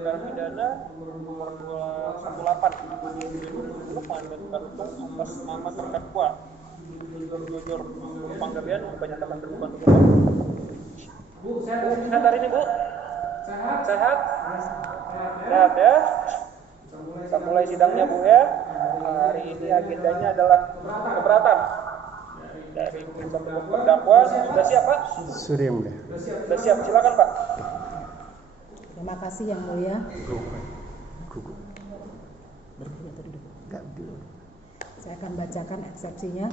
perkara pidana nomor 218 pengambilan tarutung atas nama terdakwa Jojor Panggabean menyatakan terbuka untuk umum. Bu, sehat hari ini, Bu? Sehat? Sehat ya? Kita mulai sidangnya, Bu ya. Hari ini agendanya adalah keberatan dari satu terdakwa. Sudah siap, Pak? Sudah, Yang Mulia. Sudah siap, silakan, Pak. Terima kasih Yang Mulia. Saya akan bacakan eksepsinya.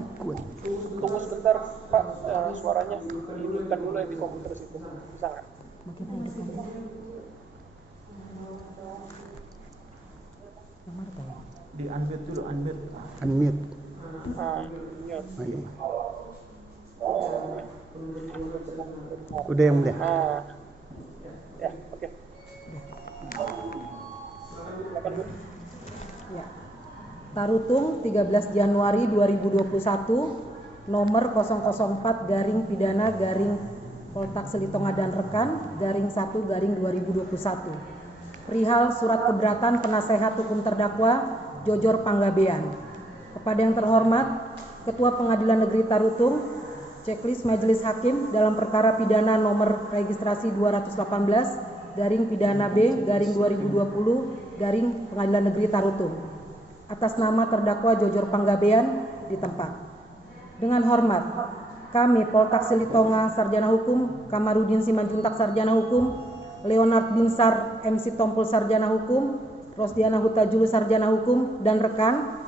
Tunggu sebentar, Pak. Suaranya dihidupkan dulu yang di komputer situ. Bisa nggak? Makin dekat. Di unmute dulu, unmute. Unmute. Iya. Udah, Yang Mulia. Ya, oke. Silakan, Bu. Ya. Tarutung 13 Januari 2021 nomor 004/Pidana/Poltak Selitonga dan Rekan _1/2021 perihal surat keberatan penasehat hukum terdakwa Jojor Panggabean. Kepada yang terhormat Ketua Pengadilan Negeri Tarutung, checklist Majelis Hakim dalam perkara pidana nomor registrasi 218/Pidana B/2020/Pengadilan Negeri Tarutung atas nama terdakwa Jojor Panggabean di tempat. Dengan hormat, kami Poltak Selitonga Sarjana Hukum, Kamarudin Simanjuntak Sarjana Hukum, Leonard Binsar MC Tompul Sarjana Hukum, Rosdiana Hutajulu Sarjana Hukum, dan rekan,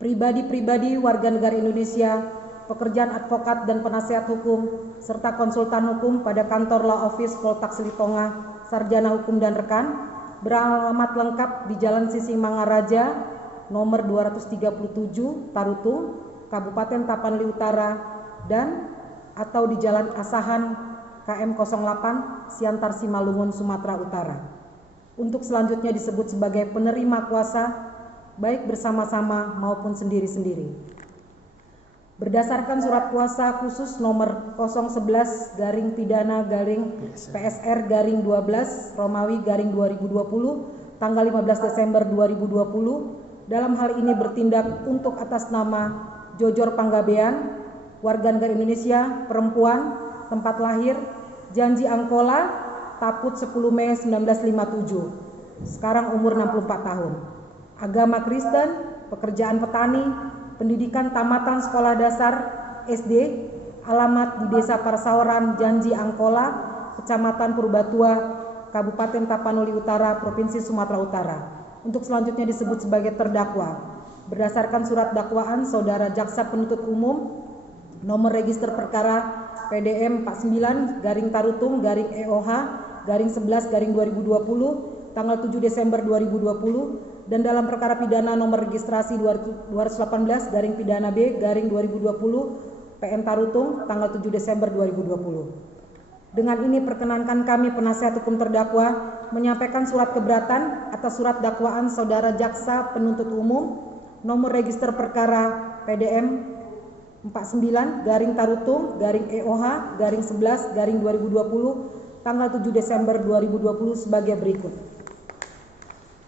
pribadi-pribadi warga negara Indonesia, pekerjaan advokat dan penasehat hukum, serta konsultan hukum pada kantor Law Office Poltak Selitonga Sarjana Hukum dan rekan, beralamat lengkap di Jalan Sising Mangaraja nomor 237 Tarutung, Kabupaten Tapanuli Utara, dan atau di Jalan Asahan KM 08 Siantar Simalungun Sumatera Utara. Untuk selanjutnya disebut sebagai penerima kuasa baik bersama-sama maupun sendiri-sendiri. Berdasarkan surat kuasa khusus nomor 011/Pidana/PSR/12 Romawi /2020 tanggal 15 Desember 2020 dalam hal ini bertindak untuk atas nama Jojor Panggabean, warga negara Indonesia, perempuan, tempat lahir Janji Angkola, Taput 10 Mei 1957, sekarang umur 64 tahun, agama Kristen, pekerjaan petani, pendidikan tamatan sekolah dasar SD, alamat di Desa Parsaoran Janji Angkola, Kecamatan Purbatua, Kabupaten Tapanuli Utara, Provinsi Sumatera Utara. Untuk selanjutnya disebut sebagai terdakwa berdasarkan surat dakwaan Saudara Jaksa Penuntut Umum nomor register perkara PDM 49/EOH/11/2020 tanggal 7 Desember 2020 dan dalam perkara pidana nomor registrasi 218/Pidana B/2020 PN Tarutung tanggal 7 Desember 2020. Dengan ini perkenankan kami penasihat hukum terdakwa menyampaikan surat keberatan atas surat dakwaan Saudara Jaksa Penuntut Umum nomor register perkara PDM 49/Tarutung/EOH/11/2020 tanggal 7 Desember 2020 sebagai berikut.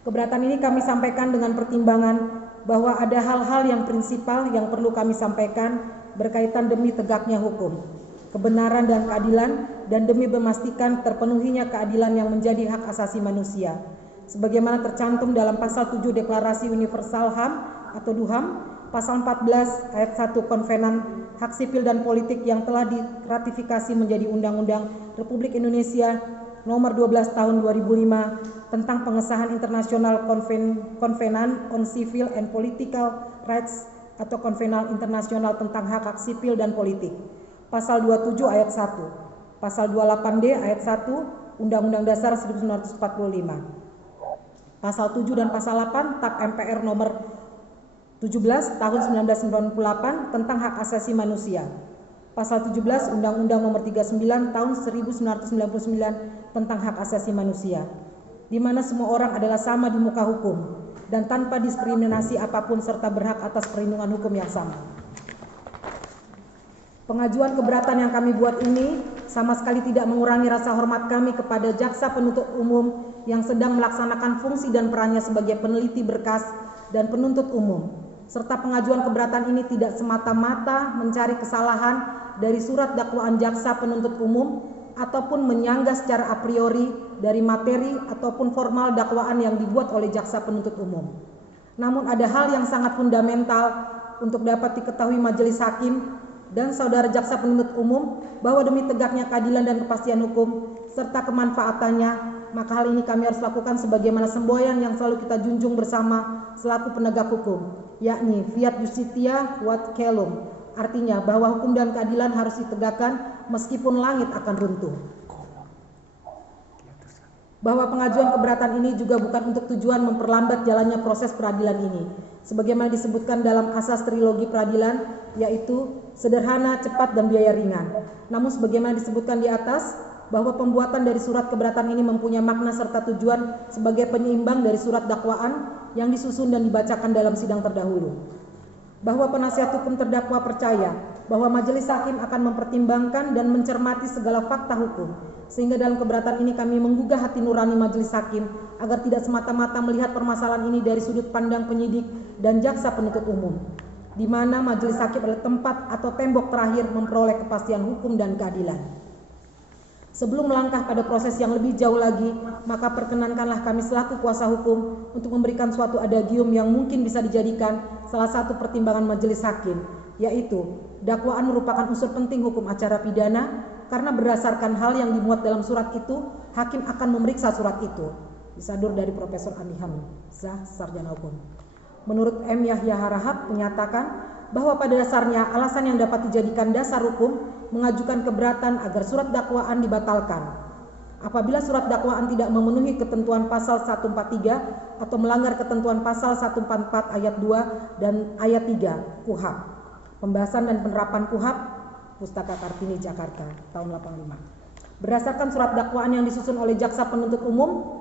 Keberatan ini kami sampaikan dengan pertimbangan bahwa ada hal-hal yang prinsipal yang perlu kami sampaikan berkaitan demi tegaknya hukum, kebenaran dan keadilan, dan demi memastikan terpenuhinya keadilan yang menjadi hak asasi manusia sebagaimana tercantum dalam pasal 7 Deklarasi Universal HAM atau DUHAM, pasal 14 ayat 1 Konvenan Hak Sipil dan Politik yang telah diratifikasi menjadi Undang-Undang Republik Indonesia nomor 12 tahun 2005 tentang pengesahan International Covenant on Civil and Political Rights atau Konvenal Internasional tentang hak sipil dan politik. Pasal 27 ayat 1, pasal 28D ayat 1 Undang-Undang Dasar 1945. Pasal 7 dan pasal 8 TAK MPR nomor 17 tahun 1998 tentang hak asasi manusia. Pasal 17 Undang-Undang nomor 39 tahun 1999 tentang hak asasi manusia, di mana semua orang adalah sama di muka hukum dan tanpa diskriminasi apapun serta berhak atas perlindungan hukum yang sama. Pengajuan keberatan yang kami buat ini sama sekali tidak mengurangi rasa hormat kami kepada jaksa penuntut umum yang sedang melaksanakan fungsi dan perannya sebagai peneliti berkas dan penuntut umum, serta pengajuan keberatan ini tidak semata-mata mencari kesalahan dari surat dakwaan jaksa penuntut umum ataupun menyanggah secara a priori dari materi ataupun formal dakwaan yang dibuat oleh jaksa penuntut umum. Namun ada hal yang sangat fundamental untuk dapat diketahui majelis hakim dan saudara jaksa penuntut umum, bahwa demi tegaknya keadilan dan kepastian hukum serta kemanfaatannya, maka hal ini kami harus lakukan sebagaimana semboyan yang selalu kita junjung bersama selaku penegak hukum, yakni fiat justitia quod caelum, artinya bahwa hukum dan keadilan harus ditegakkan meskipun langit akan runtuh. Bahwa pengajuan keberatan ini juga bukan untuk tujuan memperlambat jalannya proses peradilan ini, sebagaimana disebutkan dalam asas trilogi peradilan, yaitu sederhana, cepat, dan biaya ringan. Namun sebagaimana disebutkan di atas, bahwa pembuatan dari surat keberatan ini mempunyai makna serta tujuan sebagai penyeimbang dari surat dakwaan yang disusun dan dibacakan dalam sidang terdahulu. Bahwa penasihat hukum terdakwa percaya bahwa majelis hakim akan mempertimbangkan dan mencermati segala fakta hukum, sehingga dalam keberatan ini kami menggugah hati nurani majelis hakim agar tidak semata-mata melihat permasalahan ini dari sudut pandang penyidik dan jaksa penuntut umum, di mana majelis hakim adalah tempat atau tembok terakhir memperoleh kepastian hukum dan keadilan. Sebelum melangkah pada proses yang lebih jauh lagi, maka perkenankanlah kami selaku kuasa hukum untuk memberikan suatu adagium yang mungkin bisa dijadikan salah satu pertimbangan majelis hakim, yaitu dakwaan merupakan unsur penting hukum acara pidana, karena berdasarkan hal yang dimuat dalam surat itu, hakim akan memeriksa surat itu. Disadur dari Profesor Andi Hamzah, Sarjana Hukum. Menurut M. Yahya Harahap menyatakan bahwa pada dasarnya alasan yang dapat dijadikan dasar hukum mengajukan keberatan agar surat dakwaan dibatalkan apabila surat dakwaan tidak memenuhi ketentuan pasal 143 atau melanggar ketentuan pasal 144 ayat 2 dan ayat 3 KUHP. Pembahasan dan penerapan KUHP, Pustaka Kartini, Jakarta, tahun 85. Berdasarkan surat dakwaan yang disusun oleh jaksa penuntut umum,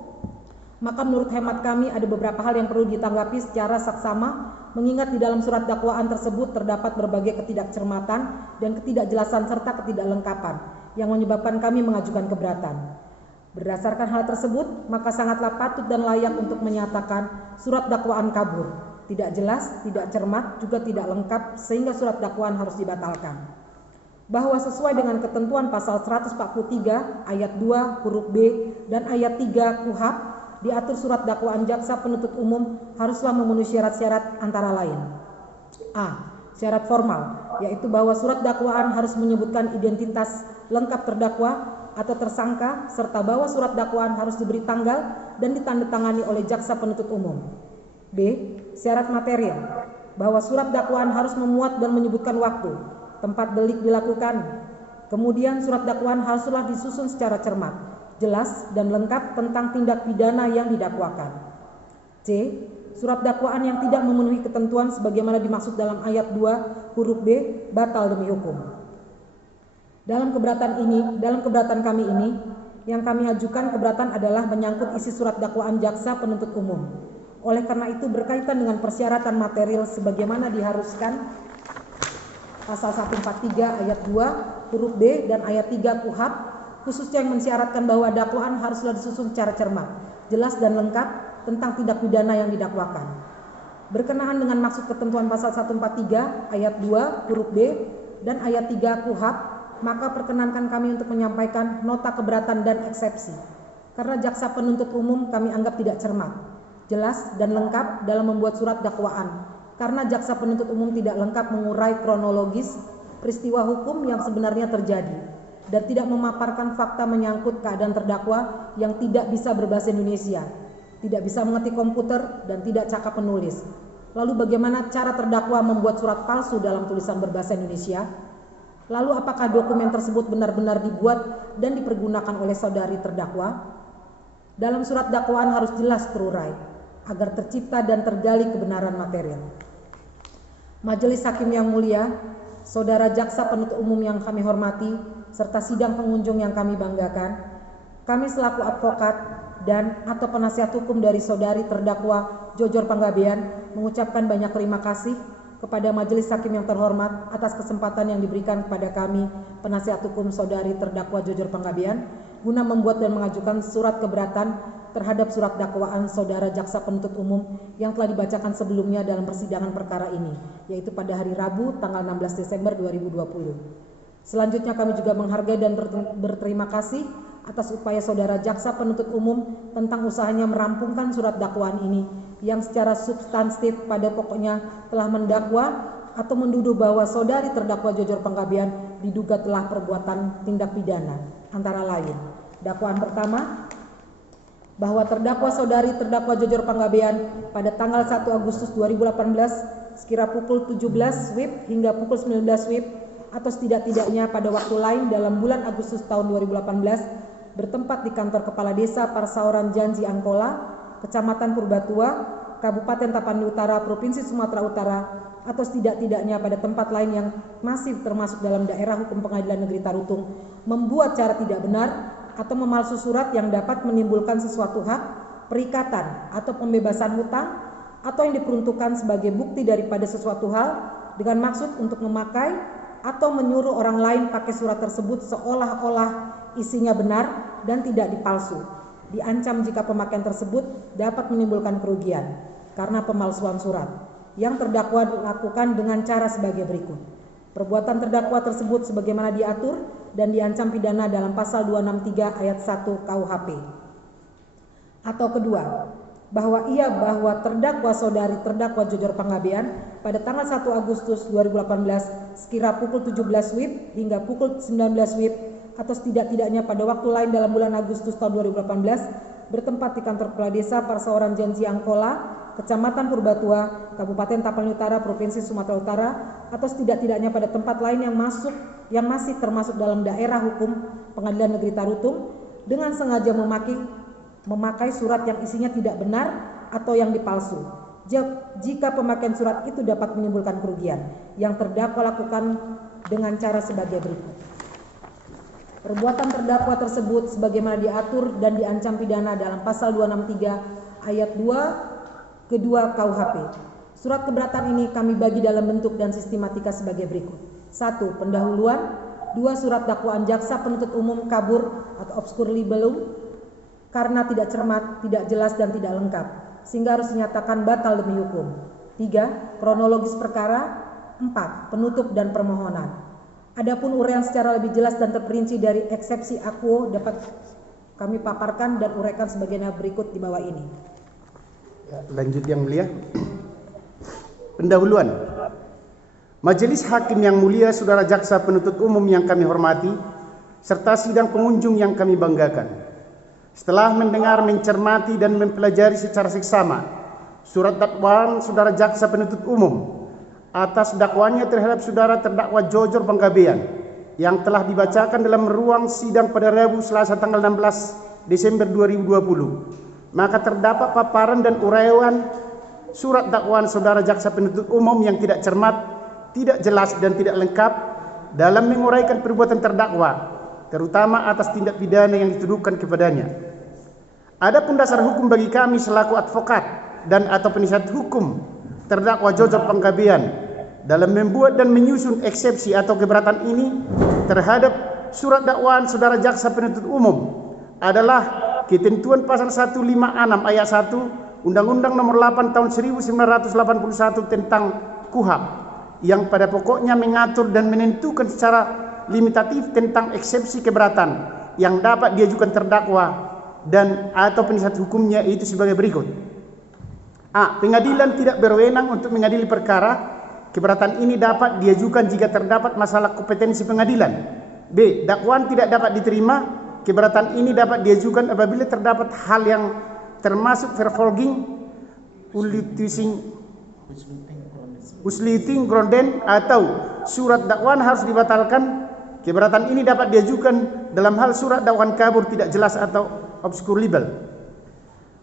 maka menurut hemat kami ada beberapa hal yang perlu ditanggapi secara saksama, mengingat di dalam surat dakwaan tersebut terdapat berbagai ketidakcermatan dan ketidakjelasan serta ketidaklengkapan yang menyebabkan kami mengajukan keberatan. Berdasarkan hal tersebut, maka sangatlah patut dan layak untuk menyatakan surat dakwaan kabur, tidak jelas, tidak cermat, juga tidak lengkap, sehingga surat dakwaan harus dibatalkan. Bahwa sesuai dengan ketentuan pasal 143 ayat 2 huruf B dan ayat 3 KUHP, diatur surat dakwaan jaksa penuntut umum haruslah memenuhi syarat-syarat antara lain. A. Syarat formal, yaitu bahwa surat dakwaan harus menyebutkan identitas lengkap terdakwa atau tersangka, serta bahwa surat dakwaan harus diberi tanggal dan ditandatangani oleh jaksa penuntut umum. B. Syarat material, bahwa surat dakwaan harus memuat dan menyebutkan waktu, tempat delik dilakukan. Kemudian surat dakwaan haruslah disusun secara cermat, jelas dan lengkap tentang tindak pidana yang didakwakan. C. Surat dakwaan yang tidak memenuhi ketentuan sebagaimana dimaksud dalam ayat 2 huruf B batal demi hukum. Dalam keberatan kami ini, yang kami ajukan keberatan adalah menyangkut isi surat dakwaan jaksa penuntut umum. Oleh karena itu berkaitan dengan persyaratan material sebagaimana diharuskan pasal 143 ayat 2 huruf B dan ayat 3 KUHP, khususnya yang mensyaratkan bahwa dakwaan haruslah disusun secara cermat, jelas dan lengkap tentang tindak pidana yang didakwakan. Berkenaan dengan maksud ketentuan pasal 143 ayat 2 huruf B dan ayat 3 KUHP, maka perkenankan kami untuk menyampaikan nota keberatan dan eksepsi. Karena jaksa penuntut umum kami anggap tidak cermat, jelas dan lengkap dalam membuat surat dakwaan. Karena jaksa penuntut umum tidak lengkap mengurai kronologis peristiwa hukum yang sebenarnya terjadi dan tidak memaparkan fakta menyangkut keadaan terdakwa yang tidak bisa berbahasa Indonesia, tidak bisa mengetik komputer, dan tidak cakap menulis. Lalu bagaimana cara terdakwa membuat surat palsu dalam tulisan berbahasa Indonesia? Lalu apakah dokumen tersebut benar-benar dibuat dan dipergunakan oleh saudari terdakwa? Dalam surat dakwaan harus jelas terurai agar tercipta dan tergali kebenaran material. Majelis Hakim yang mulia, saudara jaksa penuntut umum yang kami hormati, serta sidang pengunjung yang kami banggakan, kami selaku advokat dan atau penasihat hukum dari saudari terdakwa Jojor Panggabean mengucapkan banyak terima kasih kepada Majelis Hakim yang terhormat atas kesempatan yang diberikan kepada kami, penasihat hukum saudari terdakwa Jojor Panggabean, guna membuat dan mengajukan surat keberatan terhadap surat dakwaan saudara jaksa penuntut umum yang telah dibacakan sebelumnya dalam persidangan perkara ini, yaitu pada hari Rabu tanggal 16 Desember 2020. Selanjutnya kami juga menghargai dan berterima kasih atas upaya saudara jaksa penuntut umum tentang usahanya merampungkan surat dakwaan ini yang secara substantif pada pokoknya telah mendakwa atau menduduh bahwa saudari terdakwa Jojor Panggabean diduga telah perbuatan tindak pidana, antara lain dakwaan pertama, bahwa terdakwa saudari terdakwa Jojor Panggabean pada tanggal 1 Agustus 2018 sekira pukul 17 WIB hingga pukul 19 WIB atau setidak-tidaknya pada waktu lain dalam bulan Agustus tahun 2018 bertempat di kantor Kepala Desa Parsaoran Janji Angkola, Kecamatan Purbatua, Kabupaten Tapanuli Utara, Provinsi Sumatera Utara, atau setidak-tidaknya pada tempat lain yang masih termasuk dalam daerah hukum Pengadilan Negeri Tarutung, membuat cara tidak benar atau memalsu surat yang dapat menimbulkan sesuatu hak, perikatan, atau pembebasan hutang, atau yang diperuntukkan sebagai bukti daripada sesuatu hal dengan maksud untuk memakai atau menyuruh orang lain pakai surat tersebut seolah-olah isinya benar dan tidak dipalsu. Diancam jika pemakaian tersebut dapat menimbulkan kerugian karena pemalsuan surat yang terdakwa dilakukan dengan cara sebagai berikut. Perbuatan terdakwa tersebut sebagaimana diatur dan diancam pidana dalam pasal 263 ayat 1 KUHP. Atau kedua, bahwa terdakwa saudari terdakwa Jojor Panggabean pada tanggal 1 Agustus 2018 sekira pukul 17 WIB hingga pukul 19 WIB atau setidak-tidaknya pada waktu lain dalam bulan Agustus tahun 2018 bertempat di kantor Kepala Desa Parsaoran Janji Angkola, Kecamatan Purbatua, Kabupaten Tapanuli Utara, Provinsi Sumatera Utara, atau setidak-tidaknya pada tempat lain yang masih termasuk dalam daerah hukum Pengadilan Negeri Tarutung dengan sengaja memakai surat yang isinya tidak benar atau yang dipalsu. Jika pemakaian surat itu dapat menimbulkan kerugian, yang terdakwa lakukan dengan cara sebagai berikut. Perbuatan terdakwa tersebut sebagaimana diatur dan diancam pidana dalam pasal 263 ayat 2 kedua KUHP. Surat keberatan ini kami bagi dalam bentuk dan sistematika sebagai berikut. 1. Pendahuluan. 2. Surat dakwaan jaksa penuntut umum kabur atau obscur libellum karena tidak cermat, tidak jelas dan tidak lengkap sehingga harus dinyatakan batal demi hukum. 3. Kronologis perkara. 4. Penutup dan permohonan. Adapun uraian secara lebih jelas dan terperinci dari eksepsi akuo dapat kami paparkan dan uraikan sebagaimana berikut di bawah ini. Ya, lanjut yang mulia. Pendahuluan. Majelis Hakim yang mulia, saudara jaksa penuntut umum yang kami hormati, serta sidang pengunjung yang kami banggakan. Setelah mendengar, mencermati dan mempelajari secara seksama surat dakwaan saudara jaksa penuntut umum atas dakwaannya terhadap saudara terdakwa Jojor Panggabean yang telah dibacakan dalam ruang sidang pada Rabu Selasa tanggal 16 Desember 2020, maka terdapat paparan dan uraian surat dakwaan saudara jaksa penuntut umum yang tidak cermat, tidak jelas dan tidak lengkap dalam menguraikan perbuatan terdakwa, terutama atas tindak pidana yang dituduhkan kepadanya. Adapun dasar hukum bagi kami selaku advokat dan atau penasihat hukum terdakwa Jojor Panggabean dalam membuat dan menyusun eksepsi atau keberatan ini terhadap surat dakwaan saudara jaksa penuntut umum adalah ketentuan pasal 156 ayat 1 Undang-Undang Nomor 8 Tahun 1981 tentang KUHP yang pada pokoknya mengatur dan menentukan secara limitatif tentang eksepsi keberatan yang dapat diajukan terdakwa dan atau penasihat hukumnya, itu sebagai berikut. A. Pengadilan tidak berwenang untuk mengadili perkara. Keberatan ini dapat diajukan jika terdapat masalah kompetensi pengadilan. B. Dakwaan tidak dapat diterima. Keberatan ini dapat diajukan apabila terdapat hal yang termasuk vervolging, usliting gronden atau surat dakwaan harus dibatalkan. Keberatan ini dapat diajukan dalam hal surat dakwaan kabur, tidak jelas atau obscur libel.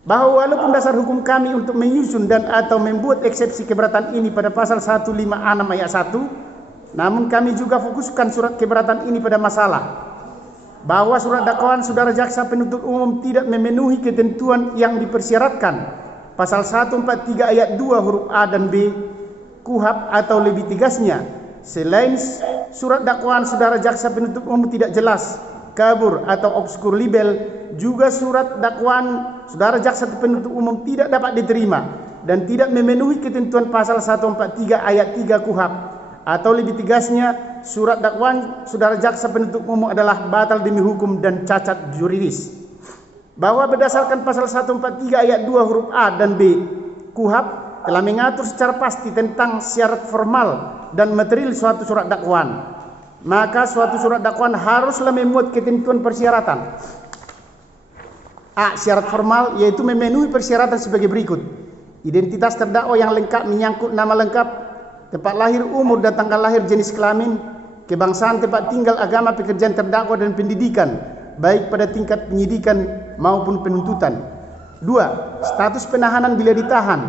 Bahwa walaupun dasar hukum kami untuk menyusun dan atau membuat eksepsi keberatan ini pada pasal 156 ayat 1, namun kami juga fokuskan surat keberatan ini pada masalah bahwa surat dakwaan saudara jaksa penuntut umum tidak memenuhi ketentuan yang dipersyaratkan pasal 143 ayat 2 huruf A dan B KUHP atau lebih tegasnya, selain surat dakwaan saudara jaksa penuntut umum tidak jelas, kabur atau obskur libel, juga surat dakwaan saudara jaksa penuntut umum tidak dapat diterima dan tidak memenuhi ketentuan pasal 143 ayat 3 KUHP, atau lebih tegasnya surat dakwaan saudara jaksa penuntut umum adalah batal demi hukum dan cacat juridis. Bahwa berdasarkan pasal 143 ayat 2 huruf A dan B KUHP telah mengatur secara pasti tentang syarat formal dan material suatu surat dakwaan, maka suatu surat dakwaan haruslah memuat ketentuan persyaratan. A. Syarat formal, yaitu memenuhi persyaratan sebagai berikut: identitas terdakwa yang lengkap menyangkut nama lengkap, tempat lahir, umur dan tanggal lahir, jenis kelamin, kebangsaan, tempat tinggal, agama, pekerjaan terdakwa dan pendidikan, baik pada tingkat penyidikan maupun penuntutan. 2. Status penahanan bila ditahan,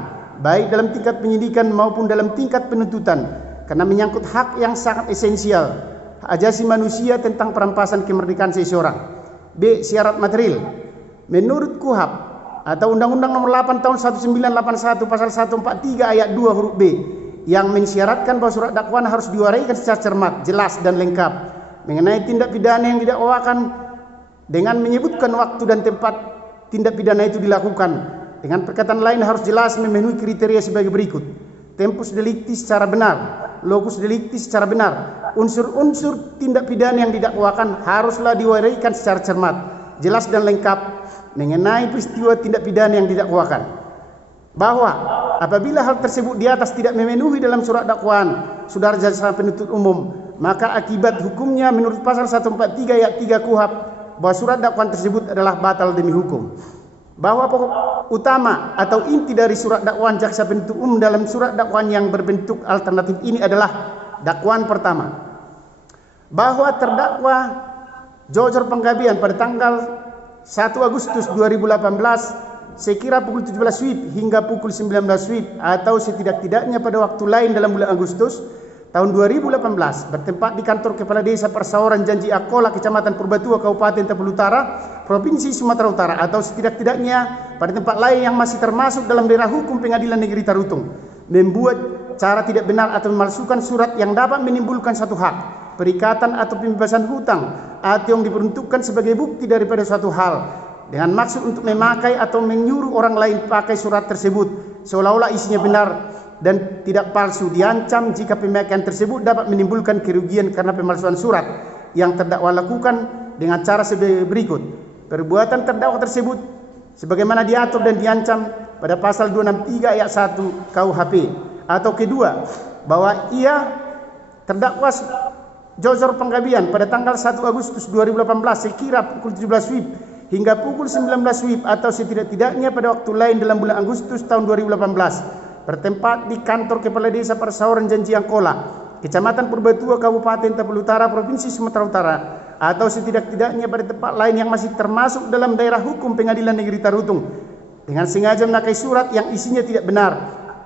baik dalam tingkat penyidikan maupun dalam tingkat penuntutan, karena menyangkut hak yang sangat esensial, hak asasi manusia tentang perampasan kemerdekaan seseorang. B. Syarat material. Menurut KUHP atau Undang-Undang Nomor 8 Tahun 1981 Pasal 143 ayat 2 huruf B, yang mensyaratkan bahwa surat dakwaan harus diuraikan secara cermat, jelas dan lengkap mengenai tindak pidana yang didakwakan dengan menyebutkan waktu dan tempat tindak pidana itu dilakukan. Dengan perkataan lain harus jelas memenuhi kriteria sebagai berikut: tempus delicti secara benar, locus delicti secara benar, unsur-unsur tindak pidana yang didakwakan haruslah diuraikan secara cermat, jelas dan lengkap mengenai peristiwa tindak pidana yang didakwakan. Bahwa apabila hal tersebut di atas tidak memenuhi dalam surat dakwaan saudara jaksa penuntut umum, maka akibat hukumnya menurut pasal 143 ayat 3 KUHP bahwa surat dakwaan tersebut adalah batal demi hukum. Bahwa pokok utama atau inti dari surat dakwaan jaksa penuntut umum dalam surat dakwaan yang berbentuk alternatif ini adalah dakwaan pertama, bahwa terdakwa Jojor Panggabean pada tanggal 1 Agustus 2018 sekira pukul 17 WIB hingga pukul 19 WIB atau setidak-tidaknya pada waktu lain dalam bulan Agustus tahun 2018 bertempat di kantor Kepala Desa Persawaran Janji Akola, Kecamatan Purbatua, Kabupaten Tapul Utara, Provinsi Sumatera Utara, atau setidak-tidaknya pada tempat lain yang masih termasuk dalam daerah hukum Pengadilan Negeri Tarutung, membuat cara tidak benar atau memalsukan surat yang dapat menimbulkan satu hak, perikatan atau pembebasan hutang atau yang diperuntukkan sebagai bukti daripada suatu hal dengan maksud untuk memakai atau menyuruh orang lain pakai surat tersebut seolah-olah isinya benar dan tidak palsu, diancam jika pemakaian tersebut dapat menimbulkan kerugian karena pemalsuan surat yang terdakwa lakukan dengan cara sebagai berikut: perbuatan terdakwa tersebut sebagaimana diatur dan diancam pada pasal 263 ayat 1 KUHP, atau kedua, bahwa ia terdakwa Jojor Panggabean pada tanggal 1 Agustus 2018 sekira pukul 17 WIB hingga pukul 19 WIB atau setidak-tidaknya pada waktu lain dalam bulan Agustus tahun 2018 bertempat di kantor Kepala Desa Persawaran Janji Akola, Kecamatan Purbatua, Kabupaten Tapul Utara, Provinsi Sumatera Utara, atau setidak-tidaknya pada tempat lain yang masih termasuk dalam daerah hukum Pengadilan Negeri Tarutung dengan sengaja memakai surat yang isinya tidak benar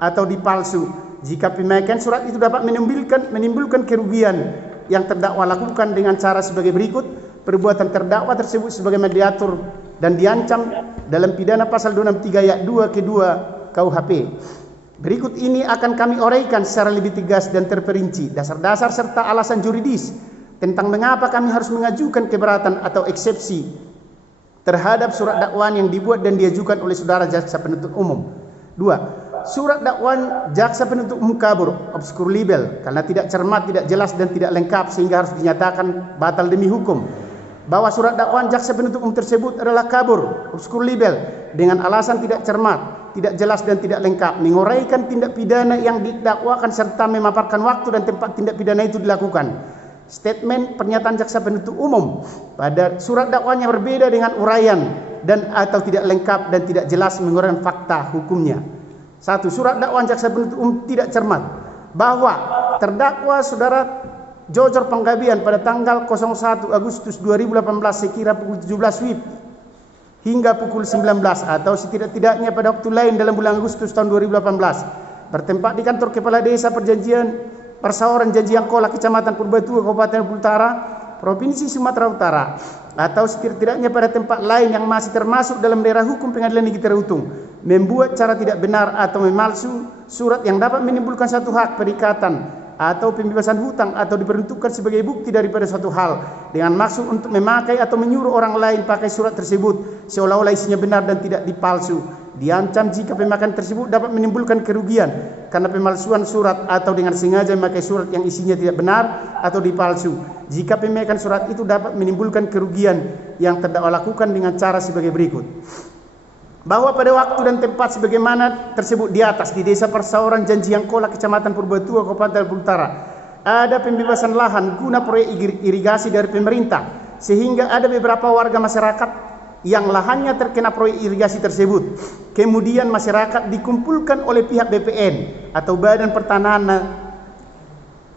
atau dipalsu jika pemakaian surat itu dapat menimbulkan kerugian yang terdakwa lakukan dengan cara sebagai berikut: perbuatan terdakwa tersebut sebagaimana diatur dan diancam dalam pidana pasal 263 ayat 2 kedua KUHP. Berikut ini akan kami uraikan secara lebih tegas dan terperinci dasar-dasar serta alasan juridis tentang mengapa kami harus mengajukan keberatan atau eksepsi terhadap surat dakwaan yang dibuat dan diajukan oleh saudara jaksa penuntut umum. 2. Surat dakwaan jaksa penuntut umum kabur, obskur libel, karena tidak cermat, tidak jelas dan tidak lengkap sehingga harus dinyatakan batal demi hukum. Bahwa surat dakwaan jaksa penuntut umum tersebut adalah kabur, obskur libel, dengan alasan tidak cermat, tidak jelas dan tidak lengkap, menguraikan tindak pidana yang didakwakan serta memaparkan waktu dan tempat tindak pidana itu dilakukan. Statement pernyataan jaksa penuntut umum pada surat dakwaannya berbeda dengan uraian dan atau tidak lengkap dan tidak jelas menguraikan fakta hukumnya. 1. Surat dakwaan jaksa penuntut umum tidak cermat, bahwa terdakwa saudara Jojor Panggabean pada tanggal 01 Agustus 2018 sekira pukul 17 WIB hingga pukul 19 atau setidak-tidaknya pada waktu lain dalam bulan Agustus tahun 2018 bertempat di kantor Kepala Desa Persawaran Janji Akola, Kecamatan Purbatua, Kabupaten Utara, Provinsi Sumatera Utara, atau setidak-tidaknya pada tempat lain yang masih termasuk dalam daerah hukum Pengadilan Negeri Tarutung membuat cara tidak benar atau memalsu surat yang dapat menimbulkan satu hak perikatan atau pembebasan hutang atau diperuntukkan sebagai bukti daripada suatu hal dengan maksud untuk memakai atau menyuruh orang lain pakai surat tersebut seolah-olah isinya benar dan tidak dipalsu, diancam jika pemakaian tersebut dapat menimbulkan kerugian karena pemalsuan surat atau dengan sengaja memakai surat yang isinya tidak benar atau dipalsu. Jika pemakaian surat itu dapat menimbulkan kerugian yang terdakwa lakukan dengan cara sebagai berikut. Bahwa pada waktu dan tempat sebagaimana tersebut di atas di Desa Persauran Janjiangkola, Kecamatan Purbatua, Kabupaten Bengkulu Utara, ada pembebasan lahan guna proyek irigasi dari pemerintah, sehingga ada beberapa warga masyarakat yang lahannya terkena proyek irigasi tersebut. Kemudian masyarakat dikumpulkan oleh pihak BPN atau Badan Pertanahan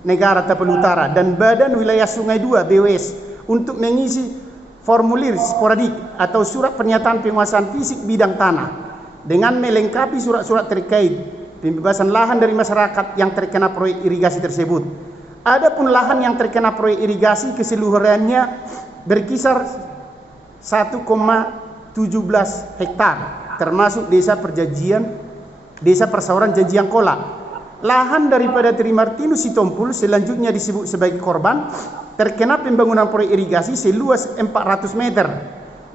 Negara Tapal Utara dan Badan Wilayah Sungai 2 BWS untuk mengisi formulir sporadik atau surat pernyataan penguasaan fisik bidang tanah dengan melengkapi surat-surat terkait pembebasan lahan dari masyarakat yang terkena proyek irigasi tersebut. Adapun lahan yang terkena proyek irigasi keseluruhannya berkisar 1,17 hektar termasuk Desa Persauran Janjiangkola. Lahan daripada Tri Martinus Sitompul selanjutnya disebut sebagai korban terkena pembangunan proyek irigasi seluas 400 meter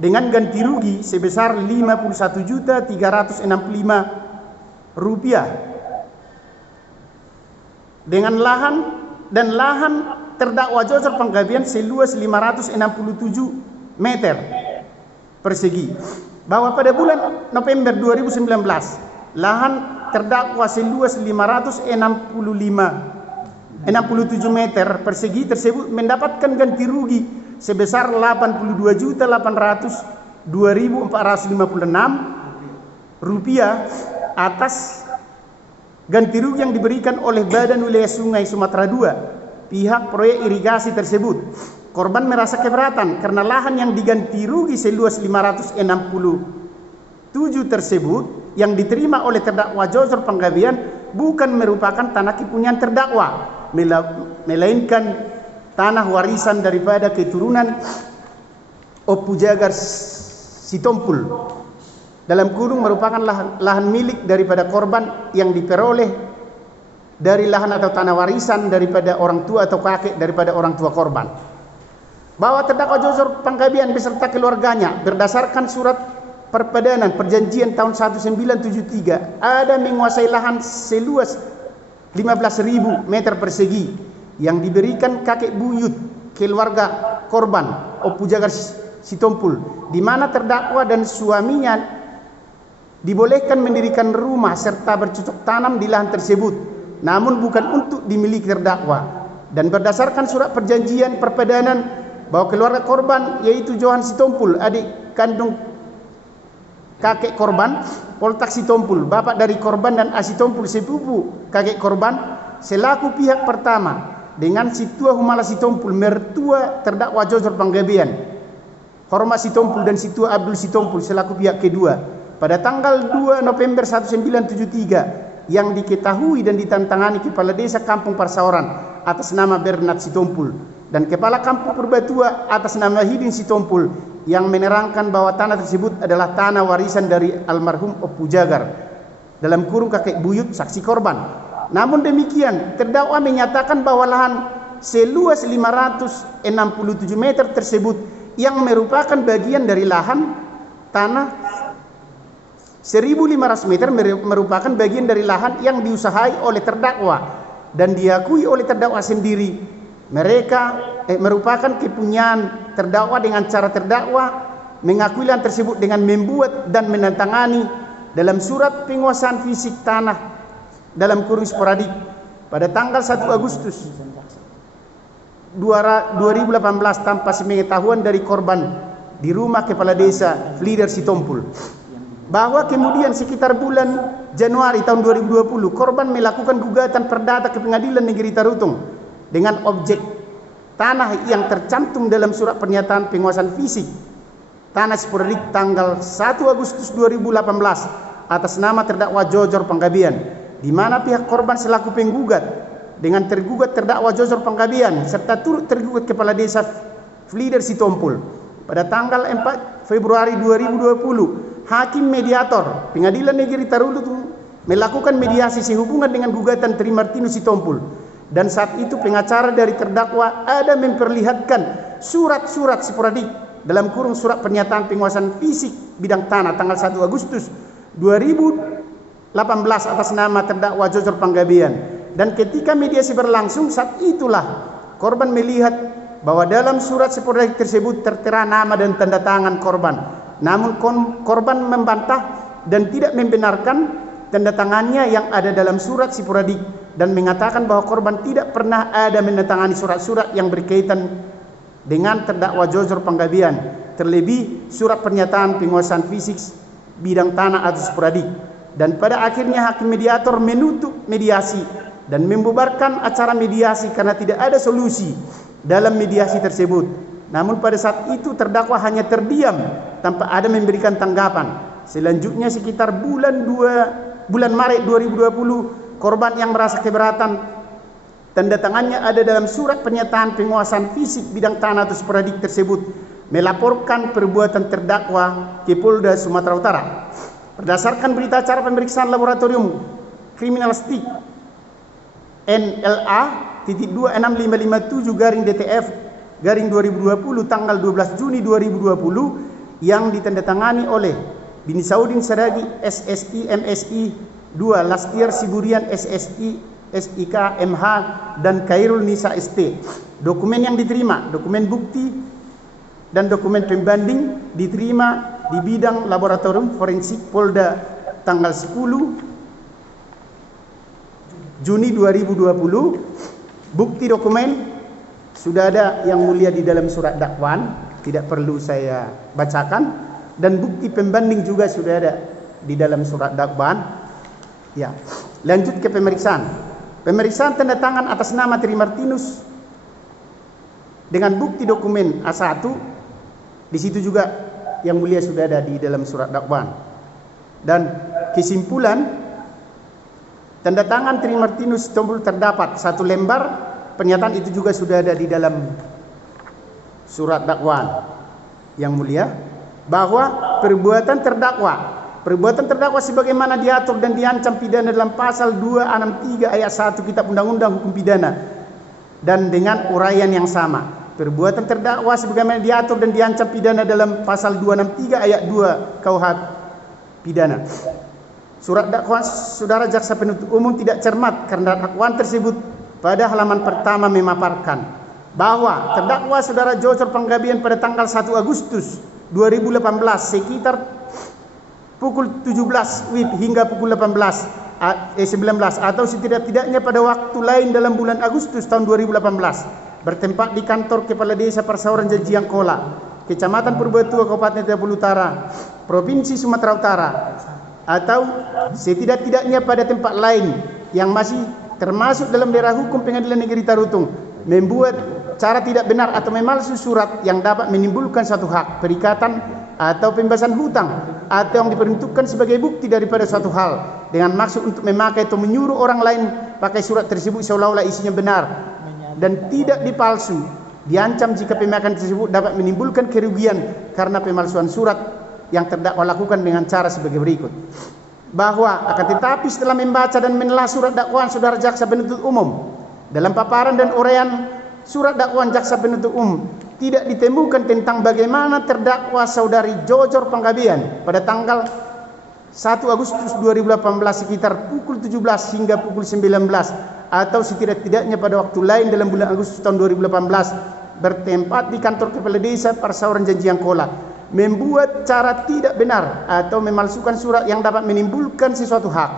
dengan ganti rugi sebesar Rp51.365 dengan lahan terdakwa Jojor Panggabean seluas 567 meter persegi. Bahwa pada bulan November 2019 lahan terdakwa seluas 567 meter persegi tersebut mendapatkan ganti rugi sebesar Rp82.456 atas ganti rugi yang diberikan oleh Badan Wilayah Sungai Sumatera II pihak proyek irigasi tersebut. Korban merasa keberatan karena lahan yang diganti rugi seluas 567 tersebut yang diterima oleh terdakwa Jojor Panggabean bukan merupakan tanah kepunyaan terdakwa, melainkan tanah warisan daripada keturunan Opujagar Sitompul. Dalam kurung merupakan lahan milik daripada korban yang diperoleh dari lahan atau tanah warisan daripada orang tua atau kakek daripada orang tua korban. Bahwa terdakwa Jojor Panggabean beserta keluarganya berdasarkan surat perpadanan perjanjian tahun 1973 ada menguasai lahan seluas 15.000 meter persegi yang diberikan kakek buyut keluarga korban Opujagar Sitompul, di mana terdakwa dan suaminya dibolehkan mendirikan rumah serta bercocok tanam di lahan tersebut, namun bukan untuk dimiliki terdakwa. Dan berdasarkan surat perjanjian perpadanan bahwa keluarga korban yaitu Johan Sitompul, adik kandung kakek korban, Poltak Sitompul, bapak dari korban, dan Asitompul, sepupu kakek korban, selaku pihak pertama, dengan Situa Humala Sitompul, mertua terdakwa Jojor Panggabean, Hormat Sitompul, dan Situa Abdul Sitompul selaku pihak kedua, pada tanggal 2 November 1973 yang diketahui dan ditantangani Kepala Desa Kampung Persauran atas nama Bernard Sitompul dan Kepala Kampung Purbatua atas nama Hidin Sitompul yang menerangkan bahwa tanah tersebut adalah tanah warisan dari almarhum Opujagar, dalam kurung kakek buyut saksi korban. Namun demikian, terdakwa menyatakan bahwa lahan seluas 567 meter tersebut yang merupakan bagian dari lahan tanah 1.500 meter merupakan bagian dari lahan yang diusahai oleh terdakwa dan diakui oleh terdakwa sendiri. Mereka merupakan kepunyaan terdakwa dengan cara terdakwa mengakui lahan tersebut dengan membuat dan menandatangani dalam surat penguasaan fisik tanah dalam kurung sporadik pada tanggal 1 Agustus 2018 tanpa sepengetahuan dari korban di rumah Kepala Desa Flider Sitompul. Bahwa kemudian sekitar bulan Januari tahun 2020 korban melakukan gugatan perdata ke Pengadilan Negeri Tarutung dengan objek tanah yang tercantum dalam surat pernyataan penguasaan fisik tanah sporadik tanggal 1 Agustus 2018 atas nama terdakwa Jojor Panggabean, di mana pihak korban selaku penggugat dengan tergugat terdakwa Jojor Panggabean serta turut tergugat Kepala Desa Flider Sitompul pada tanggal 4 Februari 2020 hakim mediator Pengadilan Negeri Tarutung melakukan mediasi sehubungan dengan gugatan Tri Martinus Sitompul, dan saat itu pengacara dari terdakwa ada memperlihatkan surat-surat sporadik dalam kurung surat pernyataan penguasaan fisik bidang tanah tanggal 1 Agustus 2018 atas nama terdakwa Jojor Panggabean. Dan ketika mediasi berlangsung, saat itulah korban melihat bahwa dalam surat sporadik tersebut tertera nama dan tanda tangan korban. Namun korban membantah dan tidak membenarkan tanda tangannya yang ada dalam surat sporadik, dan mengatakan bahwa korban tidak pernah ada menandatangani surat-surat yang berkaitan dengan terdakwa Jojor Panggabean, terlebih surat pernyataan penguasaan fisik bidang tanah atau sporadik. Dan pada akhirnya hakim mediator menutup mediasi dan membubarkan acara mediasi karena tidak ada solusi dalam mediasi tersebut. Namun pada saat itu terdakwa hanya terdiam tanpa ada memberikan tanggapan. Selanjutnya sekitar bulan Maret 2020, korban yang merasa keberatan tanda tangannya ada dalam surat pernyataan penguasaan fisik bidang tanah atau sporadik tersebut melaporkan perbuatan terdakwa ke Polda Sumatera Utara. Berdasarkan berita acara pemeriksaan laboratorium kriminalistik NLA .26557-DTF-2020 tanggal 12 Juni 2020 yang ditandatangani oleh Bini Saudin Sadagi SSI MSI 2 Lastiar Siburian SSI SIK MH dan Khairul Nisa ST. Dokumen yang diterima, dokumen bukti dan dokumen pembanding diterima di bidang laboratorium forensik Polda tanggal 10 Juni 2020. Bukti dokumen sudah ada yang mulia di dalam surat dakwaan, tidak perlu saya bacakan. Dan bukti pembanding juga sudah ada di dalam surat dakwaan. Ya, lanjut ke pemeriksaan. Pemeriksaan tanda tangan atas nama Tri Martinus dengan bukti dokumen A1. Di situ juga yang mulia sudah ada di dalam surat dakwaan. Dan kesimpulan, tanda tangan Tri Martinus Sitompul terdapat 1 lembar. Pernyataan itu juga sudah ada di dalam surat dakwaan yang mulia, bahwa perbuatan terdakwa sebagaimana diatur dan diancam pidana dalam pasal 263 ayat 1 Kitab Undang-Undang Hukum Pidana, dan dengan uraian yang sama. Perbuatan terdakwa sebagaimana diatur dan diancam pidana dalam pasal 263 ayat 2 KUH Pidana. Surat dakwaan saudara jaksa penuntut umum tidak cermat karena dakwaan tersebut pada halaman pertama memaparkan bahwa terdakwa saudara Jojor Panggabean pada tanggal 1 Agustus 2018 sekitar pukul 17 WIB hingga pukul 19 atau setidak-tidaknya pada waktu lain dalam bulan Agustus tahun 2018 bertempat di kantor Kepala Desa Persauran Janjiangkola, Kecamatan Purbatua, Kabupaten Tapul Utara, Provinsi Sumatera Utara, atau setidak-tidaknya pada tempat lain yang masih termasuk dalam daerah hukum Pengadilan Negeri Tarutung, membuat cara tidak benar atau memalsu surat yang dapat menimbulkan suatu hak, perikatan atau pembebasan hutang atau yang diperuntukkan sebagai bukti daripada suatu hal dengan maksud untuk memakai atau menyuruh orang lain pakai surat tersebut seolah-olah isinya benar dan tidak dipalsu. Diancam jika pemakaian tersebut dapat menimbulkan kerugian karena pemalsuan surat yang terdakwa lakukan dengan cara sebagai berikut. Bahwa akan tetapi setelah membaca dan menelah surat dakwaan saudara jaksa penuntut umum, dalam paparan dan uraian surat dakwaan jaksa penuntut umum tidak ditemukan tentang bagaimana terdakwa saudari Jojor Panggabean pada tanggal 1 Agustus 2018 sekitar pukul 17 hingga pukul 19 atau setidak-tidaknya pada waktu lain dalam bulan Agustus tahun 2018 bertempat di kantor Kepala Desa Persauran Janjiangkola, membuat cara tidak benar atau memalsukan surat yang dapat menimbulkan sesuatu hak,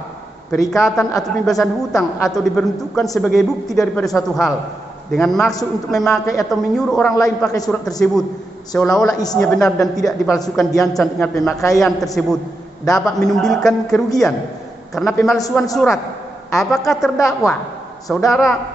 perikatan atau pembebasan hutang atau diperuntukkan sebagai bukti daripada suatu hal dengan maksud untuk memakai atau menyuruh orang lain pakai surat tersebut seolah-olah isinya benar dan tidak dipalsukan, diancam dengan pemakaian tersebut dapat menimbulkan kerugian karena pemalsuan surat. Apakah terdakwa saudara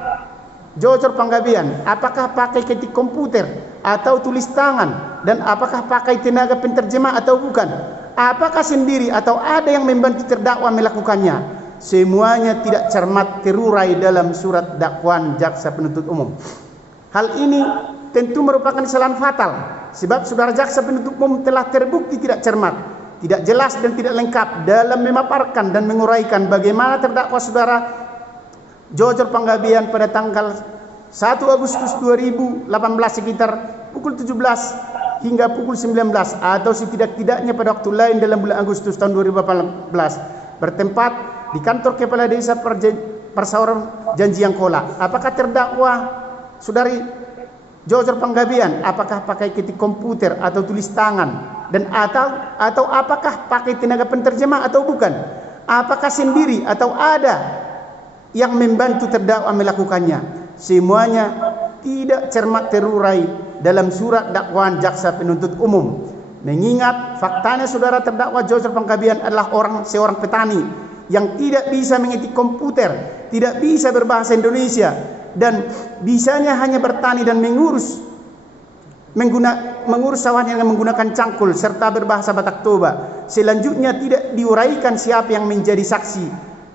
Jojor Panggabean apakah pakai ketik komputer atau tulis tangan, dan apakah pakai tenaga penterjemah atau bukan, apakah sendiri atau ada yang membantu terdakwa melakukannya? Semuanya tidak cermat terurai dalam surat dakwaan jaksa penuntut umum. Hal ini tentu merupakan kesalahan fatal sebab saudara jaksa penuntut umum telah terbukti tidak cermat tidak jelas dan tidak lengkap dalam memaparkan dan menguraikan bagaimana terdakwa saudara Jojor Panggabean pada tanggal 1 Agustus 2018 sekitar pukul 17 hingga pukul 19 atau setidak-tidaknya pada waktu lain dalam bulan Agustus tahun 2018 bertempat di kantor kepala desa Persauran Janji Angkola. Apakah terdakwa saudari Jojor Panggabean apakah pakai ketik komputer atau tulis tangan dan atau apakah pakai tenaga penterjemah atau bukan? Apakah sendiri atau ada yang membantu terdakwa melakukannya? Semuanya tidak cermat terurai dalam surat dakwaan jaksa penuntut umum. Mengingat faktanya saudara terdakwa Jojor Panggabean adalah seorang petani yang tidak bisa mengetik komputer, tidak bisa berbahasa Indonesia, dan bisanya hanya bertani dan mengurus sawahnya dengan menggunakan cangkul serta berbahasa Batak Toba. Selanjutnya tidak diuraikan siapa yang menjadi saksi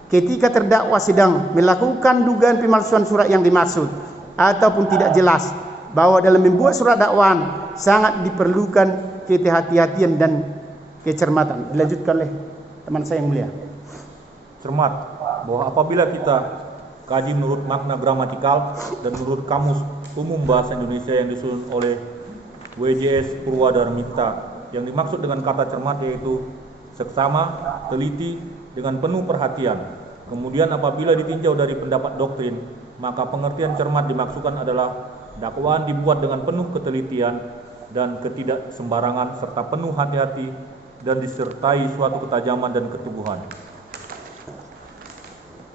ketika terdakwa sedang melakukan dugaan pemalsuan surat yang dimaksud, ataupun tidak jelas bahwa dalam membuat surat dakwaan sangat diperlukan kehati-hatian dan kecermatan. Dilanjutkan oleh teman saya yang mulia. Cermat bahwa apabila kita kaji menurut makna gramatikal dan menurut Kamus Umum Bahasa Indonesia yang disusun oleh WJS Purwadarmita, yang dimaksud dengan kata cermat yaitu seksama, teliti, dengan penuh perhatian. Kemudian apabila ditinjau dari pendapat doktrin, maka pengertian cermat dimaksudkan adalah dakwaan dibuat dengan penuh ketelitian dan ketidak sembarangan serta penuh hati-hati dan disertai suatu ketajaman dan keteguhan.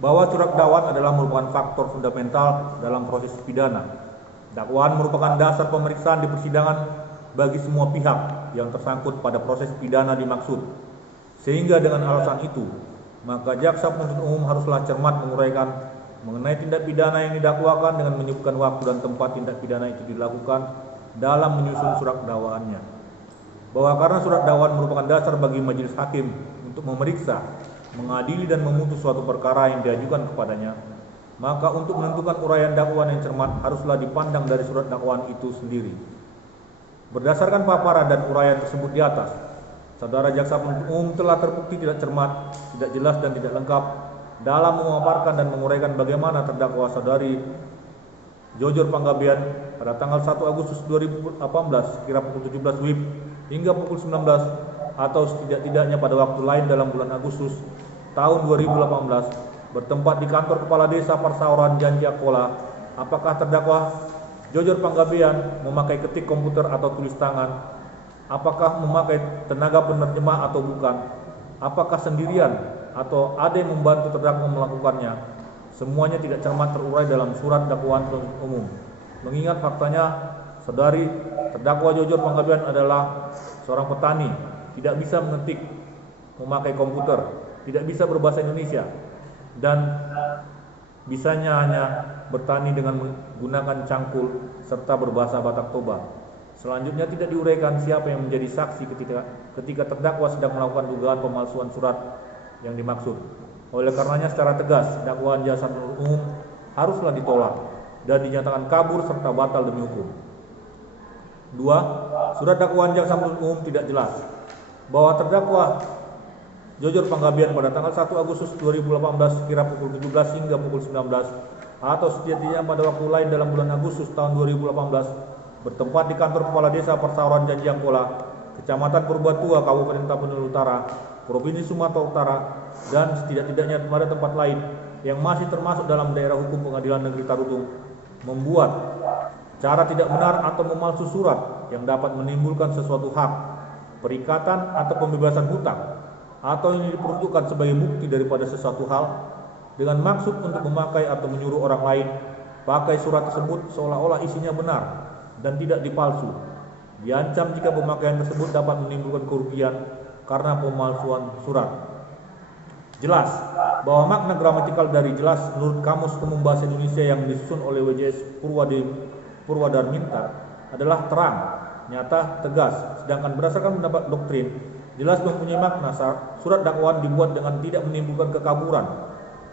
Bahwa surat dakwaan adalah merupakan faktor fundamental dalam proses pidana. Dakwaan merupakan dasar pemeriksaan di persidangan bagi semua pihak yang tersangkut pada proses pidana dimaksud. Sehingga dengan alasan itu, maka jaksa penuntut umum haruslah cermat menguraikan mengenai tindak pidana yang didakwakan dengan menyebutkan waktu dan tempat tindak pidana itu dilakukan dalam menyusun surat dakwaannya. Bahwa karena surat dakwaan merupakan dasar bagi majelis hakim untuk memeriksa, mengadili dan memutus suatu perkara yang diajukan kepadanya, maka untuk menentukan uraian dakwaan yang cermat haruslah dipandang dari surat dakwaan itu sendiri. Berdasarkan paparan dan uraian tersebut di atas, saudara jaksa penuntut umum telah terbukti tidak cermat, tidak jelas dan tidak lengkap dalam memaparkan dan menguraikan bagaimana terdakwa saudari Jojor Panggabean pada tanggal 1 Agustus 2018 kira pukul 17 WIB hingga pukul 19 atau setidak-tidaknya pada waktu lain dalam bulan Agustus tahun 2018 bertempat di kantor kepala desa Persauran Janji Angkola. Apakah terdakwa Jojor Panggabean memakai ketik komputer atau tulis tangan? Apakah memakai tenaga penerjemah atau bukan? Apakah sendirian atau ada yang membantu terdakwa melakukannya? Semuanya tidak cermat terurai dalam surat dakwaan penuntut umum. Mengingat faktanya saudari terdakwa Jojor Panggabean adalah seorang petani, tidak bisa mengetik, memakai komputer, tidak bisa berbahasa Indonesia, dan bisanya hanya bertani dengan menggunakan cangkul serta berbahasa Batak Toba. Selanjutnya tidak diuraikan siapa yang menjadi saksi ketika terdakwa sedang melakukan dugaan pemalsuan surat yang dimaksud. Oleh karenanya secara tegas dakwaan jaksa penuntut umum haruslah ditolak dan dinyatakan kabur serta batal demi hukum. 2. Surat dakwaan jaksa penuntut umum tidak jelas bahwa terdakwa Jojor Panggabean pada tanggal 1 Agustus 2018 kira pukul 17 hingga pukul 19 atau setidaknya pada waktu lain dalam bulan Agustus tahun 2018 bertempat di kantor kepala desa Persauran Janji Angkola, Kecamatan Purbatua, Kabupaten Tapanuli Utara, Provinsi Sumatera Utara, dan setidak-tidaknya pada tempat lain yang masih termasuk dalam daerah hukum Pengadilan Negeri Tarutung, membuat cara tidak benar atau memalsu surat yang dapat menimbulkan sesuatu hak, perikatan atau pembebasan hutang, atau yang diperuntukkan sebagai bukti daripada sesuatu hal dengan maksud untuk memakai atau menyuruh orang lain pakai surat tersebut seolah-olah isinya benar dan tidak dipalsu. Diancam jika pemakaian tersebut dapat menimbulkan kerugian karena pemalsuan surat. Jelas bahwa makna gramatikal dari jelas menurut Kamus Umum Bahasa Indonesia yang disusun oleh WJS Purwadarmita adalah terang, nyata, tegas. Sedangkan berdasarkan pendapat doktrin, jelas mempunyai makna surat dakwaan dibuat dengan tidak menimbulkan kekaburan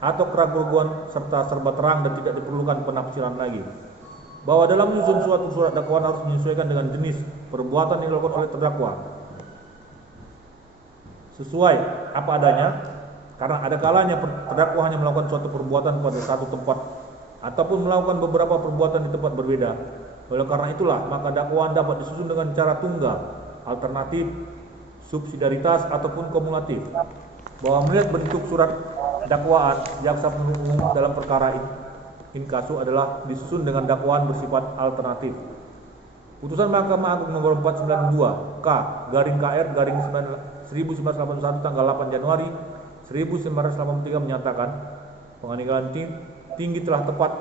atau keraguan serta serba terang dan tidak diperlukan penafsiran lagi. Bahwa dalam menyusun suatu surat dakwaan harus menyesuaikan dengan jenis perbuatan yang dilakukan oleh terdakwa. sesuai apa adanya, karena ada kalanya terdakwa hanya melakukan suatu perbuatan pada satu tempat ataupun melakukan beberapa perbuatan di tempat berbeda. Oleh karena itulah, maka dakwaan dapat disusun dengan cara tunggal, alternatif, subsidiaritas ataupun kumulatif. Bahwa melihat bentuk surat dakwaan jaksa penuntut umum dalam perkara inkasu adalah disusun dengan dakwaan bersifat alternatif. Putusan Mahkamah Agung nomor 492 K/KR/1981 tanggal 8 Januari 1983 menyatakan pengadilan tinggi telah tepat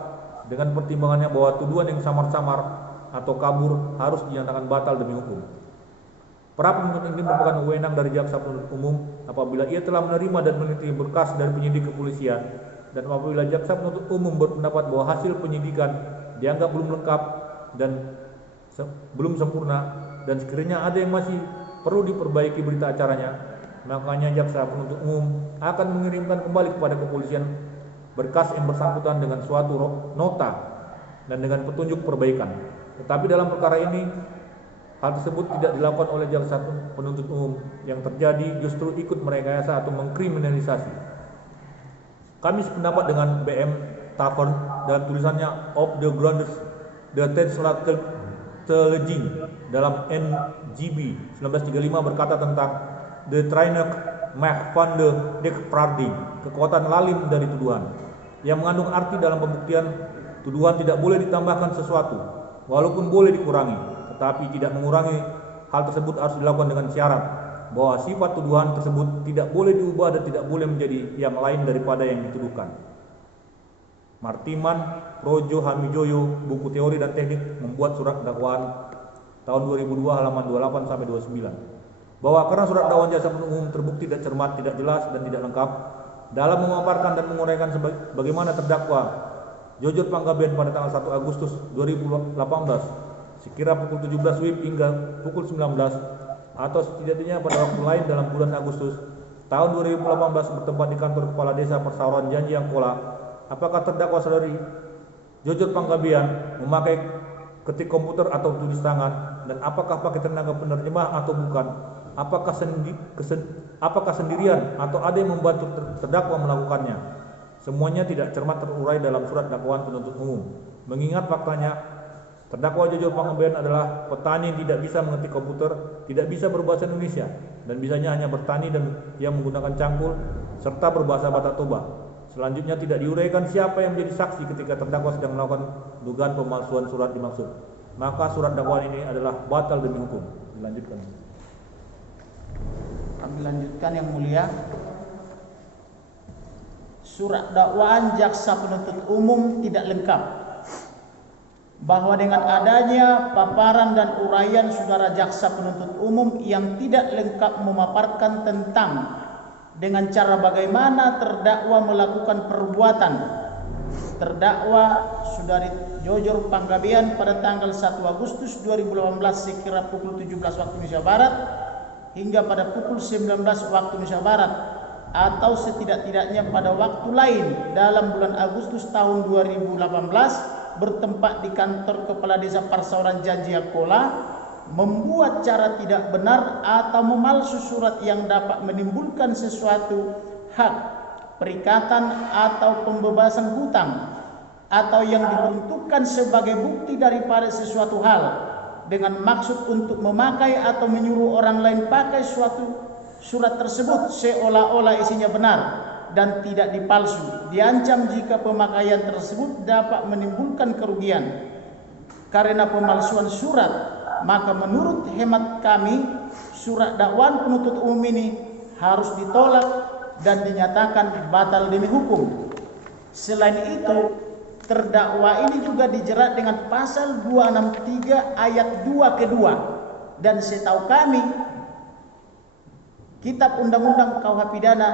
dengan pertimbangannya bahwa tuduhan yang samar-samar atau kabur harus dinyatakan batal demi hukum. Pra penuntut ini merupakan wewenang dari jaksa penuntut umum apabila ia telah menerima dan meneliti berkas dari penyidik kepolisian dan apabila jaksa penuntut umum berpendapat bahwa hasil penyidikan dianggap belum lengkap dan belum sempurna dan sekiranya ada yang masih perlu diperbaiki berita acaranya, makanya jaksa penuntut umum akan mengirimkan kembali kepada kepolisian berkas yang bersangkutan dengan suatu nota dan dengan petunjuk perbaikan. Tetapi dalam perkara ini hal tersebut tidak dilakukan oleh jaksa penuntut umum. Yang terjadi justru ikut merekayasa atau mengkriminalisasi. Kami sependapat dengan BM Tavern dan tulisannya Of the Grounders the Teleging dalam NGB 1935 berkata tentang the Trainer Mag van de Dekvarding, kekuatan lalim dari tuduhan, yang mengandung arti dalam pembuktian tuduhan tidak boleh ditambahkan sesuatu, walaupun boleh dikurangi, tetapi tidak mengurangi. Hal tersebut harus dilakukan dengan syarat bahwa sifat tuduhan tersebut tidak boleh diubah dan tidak boleh menjadi yang lain daripada yang dituduhkan. Martiman Projo Hamijoyo, buku teori dan teknik membuat surat dakwaan tahun 2002 halaman 28 sampai 29. Bahwa karena surat dakwaan jaksa penuntut umum terbukti tidak cermat, tidak jelas dan tidak lengkap dalam memaparkan dan menguraikan bagaimana terdakwa Jojot Panggabean pada tanggal 1 Agustus 2018 sekira pukul 17 WIB hingga pukul 19 atau setidaknya pada waktu lain dalam bulan Agustus tahun 2018 bertempat di kantor kepala desa Persauran Janji Angkola. Apakah terdakwa saudari Jojot Panggabean memakai ketik komputer atau tulis tangan, dan apakah pakai tenaga penerjemah atau bukan? Apakah sendirian atau ada yang membantu terdakwa melakukannya? Semuanya tidak cermat terurai dalam surat dakwaan penuntut umum. Mengingat faktanya, terdakwa Jojot Panggabean adalah petani yang tidak bisa mengetik komputer, tidak bisa berbahasa Indonesia, dan bisanya hanya bertani dan yang menggunakan cangkul serta berbahasa Batak Toba. Selanjutnya tidak diuraikan siapa yang menjadi saksi ketika terdakwa sedang melakukan dugaan pemalsuan surat dimaksud. Maka surat dakwaan ini adalah batal demi hukum. Dilanjutkan. Kami lanjutkan yang mulia. Surat dakwaan jaksa penuntut umum tidak lengkap. Bahwa dengan adanya paparan dan uraian saudara jaksa penuntut umum yang tidak lengkap memaparkan tentang dengan cara bagaimana terdakwa melakukan perbuatan terdakwa saudari Jojot Panggabean pada tanggal 1 Agustus 2018 sekira pukul 17 waktu Indonesia Barat hingga pada pukul 19 waktu Indonesia Barat atau setidak-tidaknya pada waktu lain dalam bulan Agustus tahun 2018 bertempat di kantor kepala desa Persauran Janji Angkola, membuat cara tidak benar atau memalsu surat yang dapat menimbulkan sesuatu hak, perikatan atau pembebasan hutang atau yang diperuntukkan sebagai bukti daripada sesuatu hal dengan maksud untuk memakai atau menyuruh orang lain pakai suatu surat tersebut seolah-olah isinya benar dan tidak dipalsu, diancam jika pemakaian tersebut dapat menimbulkan kerugian karena pemalsuan surat. Maka menurut hemat kami, surat dakwaan penuntut umum ini harus ditolak dan dinyatakan batal demi hukum. Selain itu, terdakwa ini juga dijerat dengan pasal 263 ayat 2 kedua, dan setahu kami Kitab Undang-Undang KUH Pidana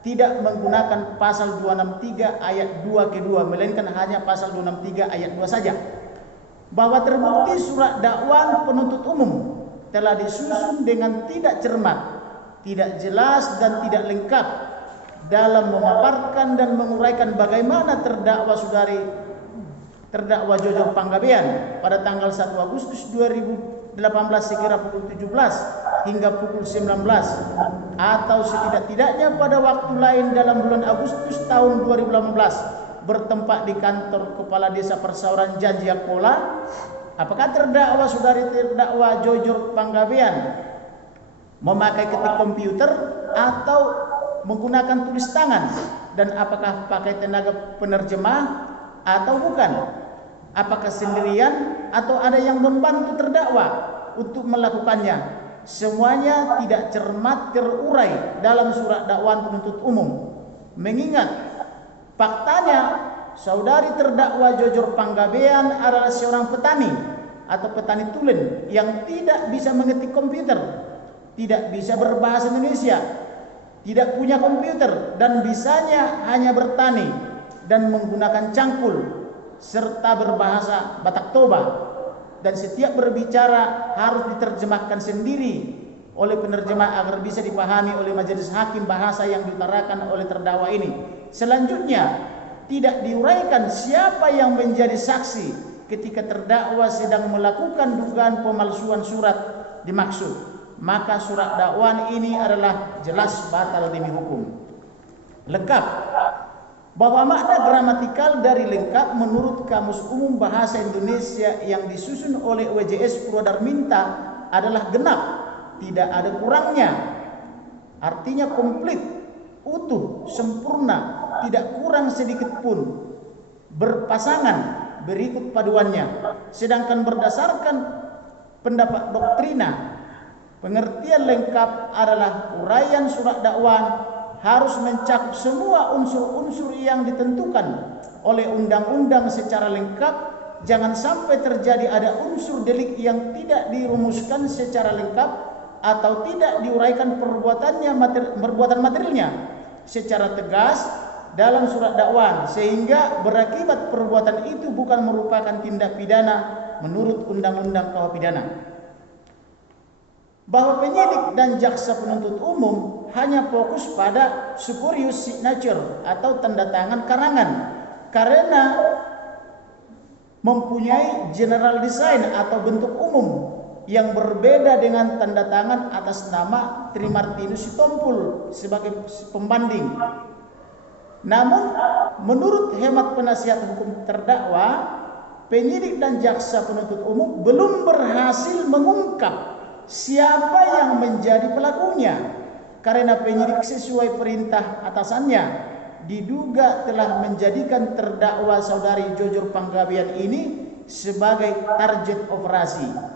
tidak menggunakan pasal 263 ayat 2 kedua, melainkan hanya pasal 263 ayat 2 saja. Bahwa terbukti surat dakwaan penuntut umum telah disusun dengan tidak cermat, tidak jelas dan tidak lengkap dalam memaparkan dan menguraikan bagaimana terdakwa Jojot Panggabean pada tanggal 1 Agustus 2018 sekira pukul 17 hingga pukul 19 atau setidak-tidaknya pada waktu lain dalam bulan Agustus tahun 2018 bertempat di kantor Kepala Desa Persauran Janjiakola, apakah terdakwa saudari terdakwa Jojor Panggabean memakai ketik komputer atau menggunakan tulis tangan, dan apakah pakai tenaga penerjemah atau bukan? Apakah sendirian atau ada yang membantu terdakwa untuk melakukannya? Semuanya tidak cermat terurai dalam surat dakwaan penuntut umum. Mengingat faktanya saudari terdakwa Jojor Panggabean adalah seorang petani atau petani tulen yang tidak bisa mengetik komputer, tidak bisa berbahasa Indonesia, tidak punya komputer, dan bisanya hanya bertani dan menggunakan cangkul serta berbahasa Batak Toba, dan setiap berbicara harus diterjemahkan sendiri oleh penerjemah agar bisa dipahami oleh majelis hakim bahasa yang diutarakan oleh terdakwa ini. Selanjutnya, tidak diuraikan siapa yang menjadi saksi ketika terdakwa sedang melakukan dugaan pemalsuan surat dimaksud. Maka surat dakwaan ini adalah jelas batal demi hukum. Lengkap. Bahwa makna gramatikal dari lengkap menurut Kamus Umum Bahasa Indonesia yang disusun oleh WJS Purwadarminta adalah genap, tidak ada kurangnya. Artinya komplit, utuh, sempurna, tidak kurang sedikit pun. Berpasangan, berikut paduannya. Sedangkan berdasarkan pendapat doktrina, pengertian lengkap adalah uraian surat dakwaan harus mencakup semua unsur-unsur yang ditentukan oleh undang-undang secara lengkap. Jangan sampai terjadi ada unsur delik yang tidak dirumuskan secara lengkap atau tidak diuraikan perbuatan materialnya secara tegas dalam surat dakwaan, sehingga berakibat perbuatan itu bukan merupakan tindak pidana menurut Undang-Undang KUH Pidana. Bahwa penyidik dan jaksa penuntut umum hanya fokus pada spurious signature atau tanda tangan karangan karena mempunyai general design atau bentuk umum yang berbeda dengan tanda tangan atas nama Trimartinus Sitompul sebagai pembanding. Namun menurut hemat penasihat hukum terdakwa, penyidik dan jaksa penuntut umum belum berhasil mengungkap siapa yang menjadi pelakunya, karena penyidik sesuai perintah atasannya diduga telah menjadikan terdakwa saudari Jojor Panggabean ini sebagai target operasi.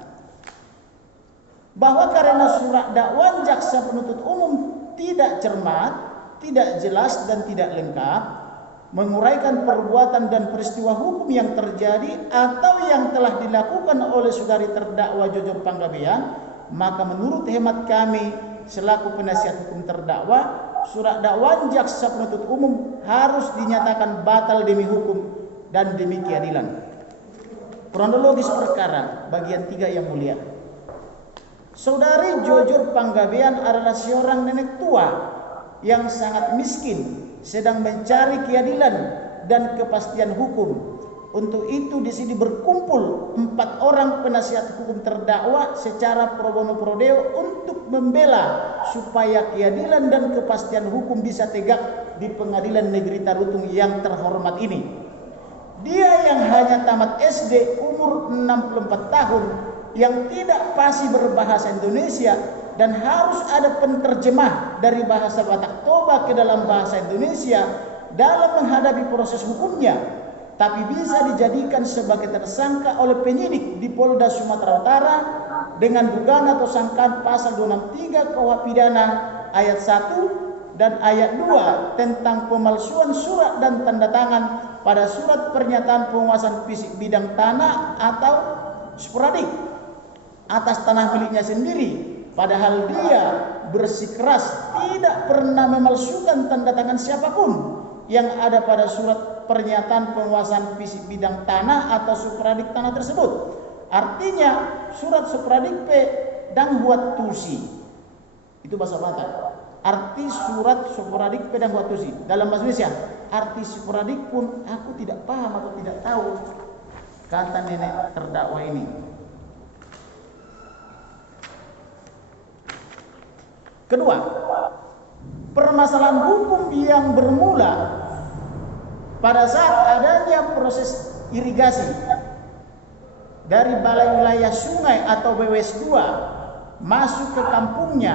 Bahwa karena surat dakwaan jaksa penuntut umum tidak cermat, tidak jelas dan tidak lengkap, menguraikan perbuatan dan peristiwa hukum yang terjadi atau yang telah dilakukan oleh saudari terdakwa Jojor Panggabean, maka menurut hemat kami selaku penasihat hukum terdakwa, surat dakwaan jaksa penuntut umum harus dinyatakan batal demi hukum dan demi keadilan. Kronologis perkara bagian 3 yang mulia. Saudari Jojor Panggabean adalah seorang nenek tua yang sangat miskin, sedang mencari keadilan dan kepastian hukum. Untuk itu di sini berkumpul 4 orang penasihat hukum terdakwa secara pro bono pro deo untuk membela supaya keadilan dan kepastian hukum bisa tegak di Pengadilan Negeri Tarutung yang terhormat ini. Dia yang hanya tamat SD umur 64 tahun yang tidak fasih berbahasa Indonesia dan harus ada penterjemah dari bahasa Batak Toba ke dalam bahasa Indonesia dalam menghadapi proses hukumnya, tapi bisa dijadikan sebagai tersangka oleh penyidik di Polda Sumatera Utara dengan dugaan atau sangkaan pasal 263 KUH Pidana ayat 1 dan ayat 2 tentang pemalsuan surat dan tanda tangan pada surat pernyataan penguasaan fisik bidang tanah atau sporadik atas tanah miliknya sendiri, padahal dia bersikeras tidak pernah memalsukan tanda tangan siapapun yang ada pada surat pernyataan penguasaan fisik bidang tanah atau supradik tanah tersebut. Artinya surat supradik P dan buat tusi. Itu bahasa Batak. Arti surat supradik P dan buat tusi. Dalam bahasa Indonesia, arti supradik pun aku tidak paham atau tidak tahu, kata nenek terdakwa ini. Kedua, permasalahan hukum yang bermula pada saat adanya proses irigasi dari Balai Wilayah Sungai atau BWS 2 masuk ke kampungnya,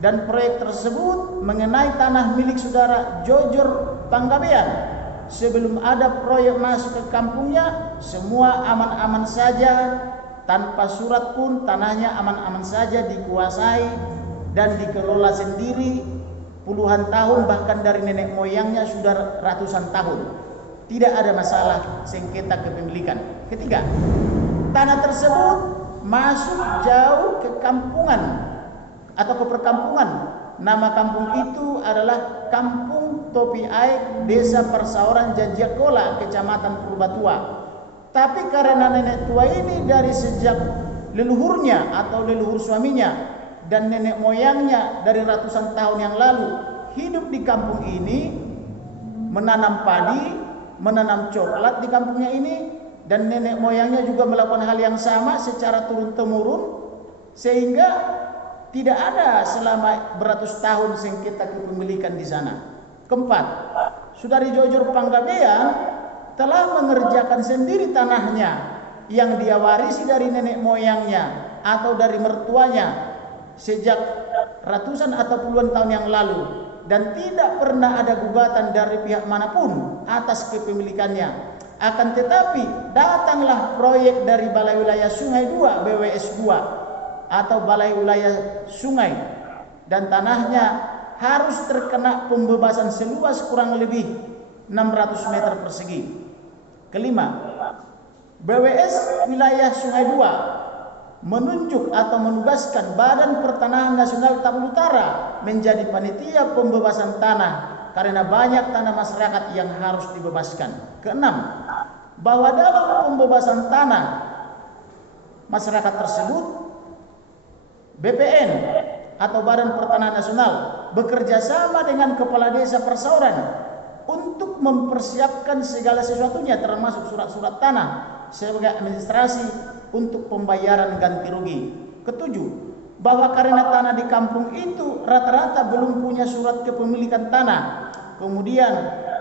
dan proyek tersebut mengenai tanah milik saudara Jojor Panggabean. Sebelum ada proyek masuk ke kampungnya, semua aman-aman saja, tanpa surat pun tanahnya aman-aman saja dikuasai dan dikelola sendiri puluhan tahun, bahkan dari nenek moyangnya sudah ratusan tahun. Tidak ada masalah sengketa kepemilikan. Ketiga, tanah tersebut masuk jauh ke kampungan atau ke perkampungan. Nama kampung itu adalah Kampung Topi Aik, Desa Persawaran Janjiakola, Kecamatan Purbatua. Tapi karena nenek tua ini dari sejak leluhurnya atau leluhur suaminya dan nenek moyangnya dari ratusan tahun yang lalu hidup di kampung ini, menanam padi, menanam coklat di kampungnya ini, dan nenek moyangnya juga melakukan hal yang sama secara turun-temurun, sehingga tidak ada selama beratus tahun sengketa kepemilikan di sana. Keempat, saudari Jojor Panggabean telah mengerjakan sendiri tanahnya yang dia warisi dari nenek moyangnya atau dari mertuanya sejak ratusan atau puluhan tahun yang lalu, dan tidak pernah ada gugatan dari pihak manapun atas kepemilikannya. Akan tetapi datanglah proyek dari Balai Wilayah Sungai 2 BWS 2 atau Balai Wilayah Sungai, dan tanahnya harus terkena pembebasan seluas kurang lebih 600 meter persegi. Kelima, BWS Wilayah Sungai 2 menunjuk atau menugaskan Badan Pertanahan Nasional Tabul Utara menjadi panitia pembebasan tanah karena banyak tanah masyarakat yang harus dibebaskan. Keenam, bahwa dalam pembebasan tanah masyarakat tersebut BPN atau Badan Pertanahan Nasional bekerja sama dengan Kepala Desa Persawaran untuk mempersiapkan segala sesuatunya, termasuk surat-surat tanah sebagai administrasi untuk pembayaran ganti rugi. Ketujuh, bahwa karena tanah di kampung itu rata-rata belum punya surat kepemilikan tanah, kemudian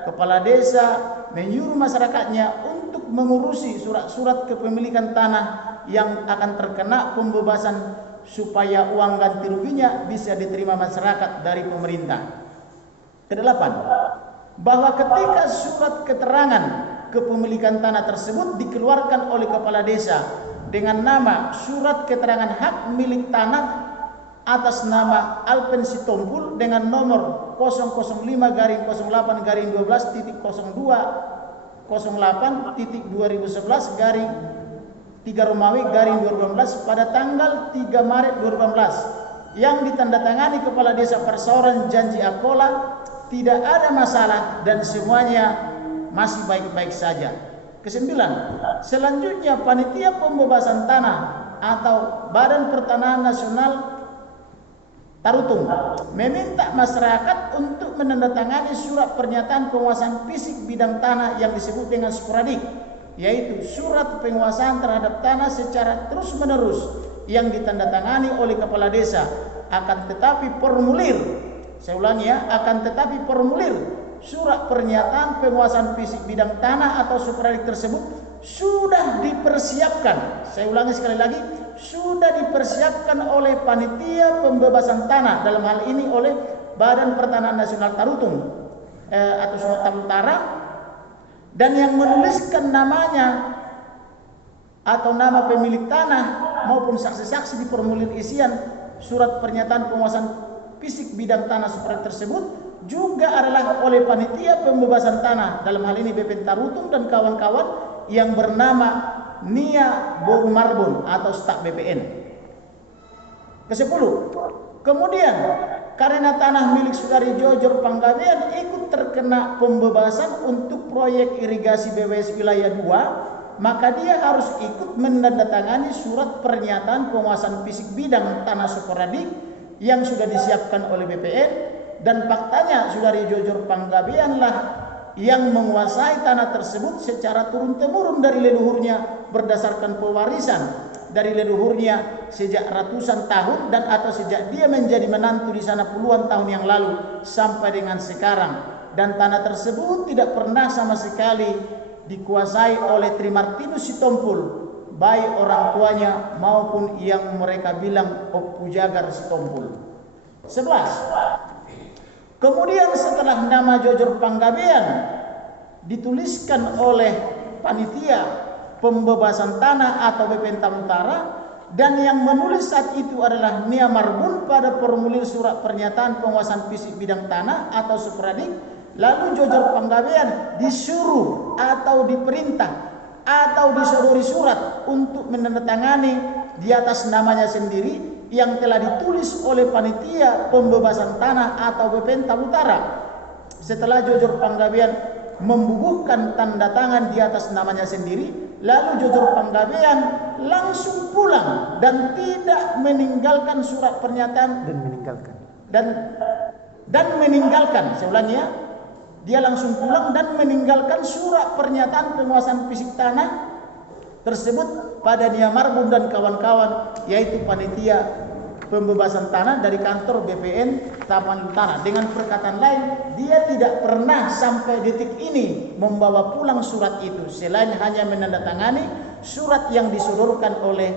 Kepala Desa menyuruh masyarakatnya untuk mengurusi surat-surat kepemilikan tanah yang akan terkena pembebasan supaya uang ganti ruginya bisa diterima masyarakat dari pemerintah. Kedelapan, bahwa ketika surat keterangan kepemilikan tanah tersebut dikeluarkan oleh Kepala Desa dengan nama surat keterangan hak milik tanah atas nama Alpen Sitompul dengan nomor 005-12-12.08.2011-3 pada tanggal 3 Maret 2018 yang ditandatangani Kepala Desa Persawaran Janjiakola. Tidak ada masalah dan semuanya masih baik-baik saja. Kesembilan, selanjutnya panitia pembebasan tanah atau Badan Pertanahan Nasional Tarutung meminta masyarakat untuk menandatangani surat pernyataan penguasaan fisik bidang tanah yang disebut dengan sporadik, yaitu surat penguasaan terhadap tanah secara terus-menerus yang ditandatangani oleh Kepala Desa. Akan tetapi formulir, saya ulangi ya, akan tetapi formulir surat pernyataan penguasaan fisik bidang tanah atau sporadik tersebut sudah dipersiapkan. Saya ulangi sekali lagi, sudah dipersiapkan oleh panitia pembebasan tanah, dalam hal ini oleh Badan Pertanahan Nasional Tarutung atau Sumatera Utara, dan yang menuliskan namanya atau nama pemilik tanah maupun saksi-saksi di formulir isian surat pernyataan penguasaan fisik bidang tanah sporadik tersebut juga adalah oleh panitia pembebasan tanah, dalam hal ini BP Tarutung dan kawan-kawan yang bernama Nia Bong Marbun atau staf BPN. Kesepuluh, kemudian karena tanah milik saudari Jojor Panggabean ikut terkena pembebasan untuk proyek irigasi BWS Wilayah 2, maka dia harus ikut menandatangani surat pernyataan penguasaan fisik bidang tanah sporadik yang sudah disiapkan oleh BPN, dan faktanya saudari Jojor Panggabean lah yang menguasai tanah tersebut secara turun-temurun dari leluhurnya berdasarkan pewarisan dari leluhurnya sejak ratusan tahun dan atau sejak dia menjadi menantu di sana puluhan tahun yang lalu sampai dengan sekarang, dan tanah tersebut tidak pernah sama sekali dikuasai oleh Trimartinus Sitompul, baik orang tuanya maupun yang mereka bilang Pujagar Sitompul. 11. Kemudian setelah nama Jojor Panggabean dituliskan oleh panitia pembebasan tanah atau BPN Taman Utara, dan yang menulis saat itu adalah Nia Marbun pada formulir surat pernyataan penguasaan fisik bidang tanah atau Supradik, lalu Jojor Panggabean disuruh atau diperintah atau disodori surat untuk menandatangani di atas namanya sendiri yang telah ditulis oleh panitia pembebasan tanah atau BPN Taman Utara. Setelah Jojor Panggabean membubuhkan tanda tangan di atas namanya sendiri, lalu Jojor Panggabean langsung pulang dan tidak meninggalkan surat pernyataan dan meninggalkan, saya ulangi ya, dia langsung pulang dan meninggalkan surat pernyataan penguasaan fisik tanah tersebut pada Nia Marbun dan kawan-kawan, yaitu panitia pembebasan tanah dari kantor BPN Taman Utara. Dengan perkataan lain, dia tidak pernah sampai detik ini membawa pulang surat itu, selain hanya menandatangani surat yang disodorkan oleh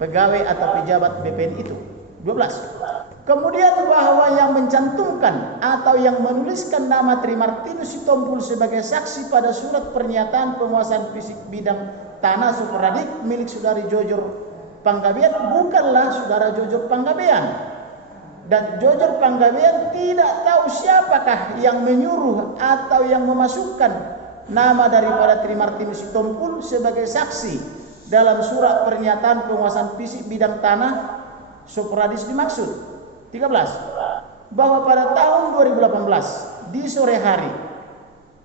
pegawai atau pejabat BPN itu. 12. Kemudian bahwa yang mencantumkan atau yang menuliskan nama Trimartinus Sitompul sebagai saksi pada surat pernyataan penguasaan fisik bidang tanah Supradik milik saudari Jojor Panggabean bukanlah saudara Jojor Panggabean, dan Jojor Panggabean tidak tahu siapakah yang menyuruh atau yang memasukkan nama daripada Trimartinus Sitompul sebagai saksi dalam surat pernyataan penguasaan fisik bidang tanah Supradis dimaksud. 13. Bahwa pada tahun 2018 di sore hari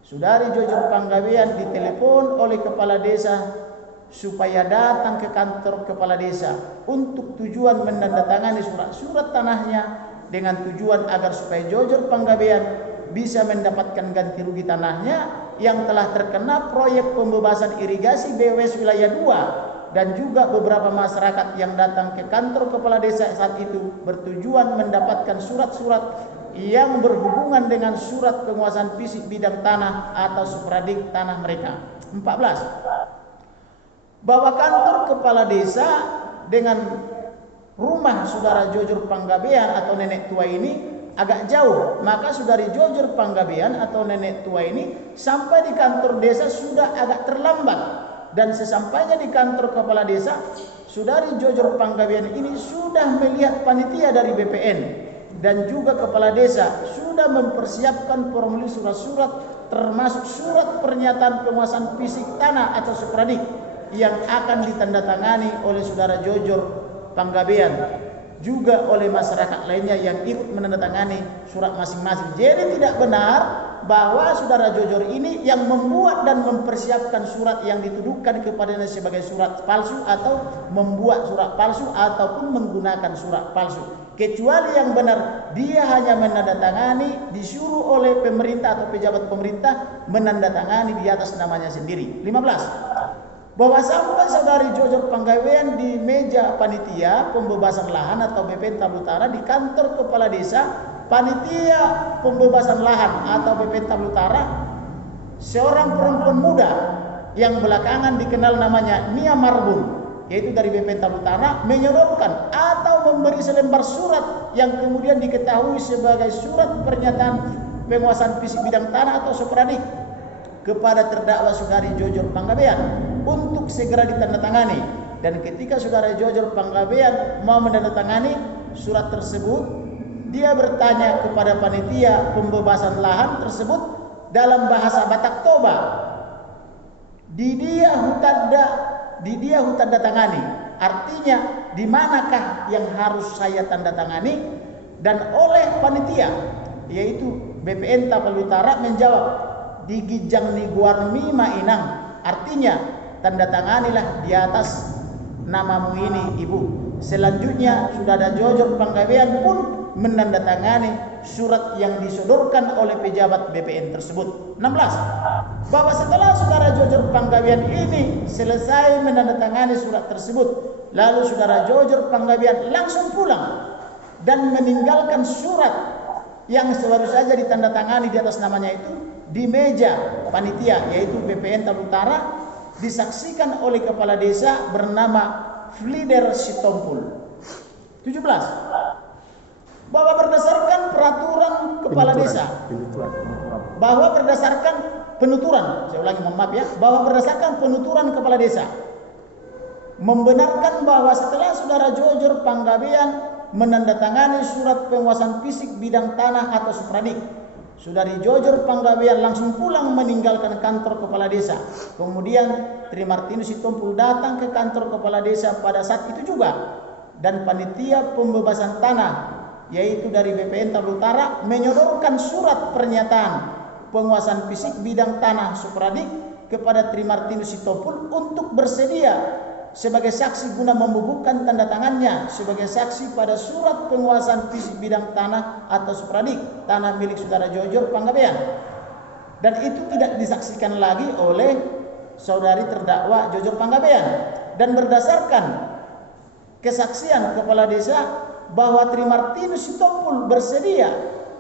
saudari Jojor Panggabean ditelepon oleh kepala desa supaya datang ke kantor kepala desa untuk tujuan menandatangani surat-surat tanahnya dengan tujuan agar supaya Jojor Panggabean bisa mendapatkan ganti rugi tanahnya yang telah terkena proyek pembebasan irigasi BWS wilayah 2, dan juga beberapa masyarakat yang datang ke kantor kepala desa saat itu bertujuan mendapatkan surat-surat yang berhubungan dengan surat penguasaan fisik bidang tanah atau Supradik tanah mereka. 14. Bahwa kantor kepala desa dengan rumah saudara Jojor Panggabean atau nenek tua ini agak jauh, maka saudari Jojor Panggabean atau nenek tua ini sampai di kantor desa sudah agak terlambat, dan sesampainya di kantor kepala desa, saudari Jojor Panggabean ini sudah melihat panitia dari BPN dan juga kepala desa sudah mempersiapkan formulir surat-surat termasuk surat pernyataan penguasaan fisik tanah atau Supradik yang akan ditandatangani oleh saudara Jojor Panggabean, juga oleh masyarakat lainnya yang ikut menandatangani surat masing-masing. Jadi tidak benar bahwa saudara Jojor ini yang membuat dan mempersiapkan surat yang dituduhkan kepadanya sebagai surat palsu atau membuat surat palsu ataupun menggunakan surat palsu. Kecuali yang benar, dia hanya menandatangani, disuruh oleh pemerintah atau pejabat pemerintah menandatangani di atas namanya sendiri. 15. Bahwa sampai saudari Jojor Panggabean di meja panitia pembebasan lahan atau BPN Taman Utara di kantor kepala desa, panitia pembebasan lahan atau BPN Taman Utara, seorang perempuan muda yang belakangan dikenal namanya Nia Marbun, yaitu dari BPN Taman Utara, menyodorkan atau memberi selembar surat yang kemudian diketahui sebagai surat pernyataan penguasaan fisik bidang tanah atau Supradik kepada terdakwa saudari Jojor Panggabean untuk segera ditandatangani. Dan ketika saudara Jojor Panggabean mau menandatangani surat tersebut, dia bertanya kepada panitia pembebasan lahan tersebut dalam bahasa Batak Toba, di dia hutanda tangani, artinya di manakah yang harus saya tanda tangani? Dan oleh panitia yaitu BPN Taman Utara menjawab, di Gijang Niguarmi Mainang, artinya tanda tanganilah di atas namamu ini ibu. Selanjutnya saudara Jojor Panggabean pun menandatangani surat yang disodorkan oleh pejabat BPN tersebut. 16. Bahwa setelah saudara Jojor Panggabean ini selesai menandatangani surat tersebut, Lalu saudara Jojor Panggabean langsung pulang dan meninggalkan surat yang baru saja ditandatangani di atas namanya itu di meja panitia, yaitu BPN Talu Utara, disaksikan oleh kepala desa bernama Flider Sitompul. 17. Bahwa berdasarkan peraturan kepala desa, bahwa berdasarkan penuturan, saya ulangi, mohon maaf ya, bahwa berdasarkan penuturan kepala desa, membenarkan bahwa setelah saudara Jojor Panggabean menandatangani surat penguasaan fisik bidang tanah atau supradik, saudari Jojor Panggabean langsung pulang meninggalkan kantor kepala desa. Kemudian Trimartinus Sitompul datang ke kantor kepala desa pada saat itu juga, dan panitia pembebasan tanah yaitu dari BPN Talu Utara menyodorkan surat pernyataan penguasaan fisik bidang tanah supradik kepada Trimartinus Sitompul untuk bersedia sebagai saksi guna membubuhkan tanda tangannya sebagai saksi pada surat penguasaan fisik bidang tanah atau supradik tanah milik saudara Jojor Panggabean, dan itu tidak disaksikan lagi oleh saudari terdakwa Jojor Panggabean. Dan berdasarkan kesaksian kepala desa bahwa Trimartinus Sitompul bersedia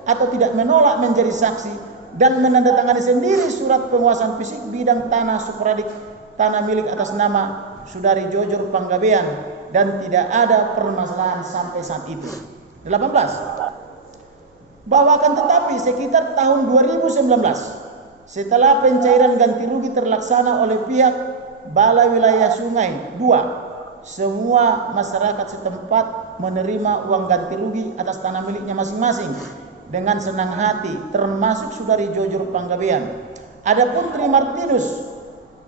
atau tidak menolak menjadi saksi dan menandatangani sendiri surat penguasaan fisik bidang tanah supradik tanah milik atas nama saudari Jojor Panggabean, dan tidak ada permasalahan sampai saat itu. 18. Bahwa akan tetapi sekitar tahun 2019 setelah pencairan ganti rugi terlaksana oleh pihak Balai Wilayah Sungai 2, semua masyarakat setempat menerima uang ganti rugi atas tanah miliknya masing-masing dengan senang hati, termasuk saudari Jojor Panggabean. Adapun Trimartinus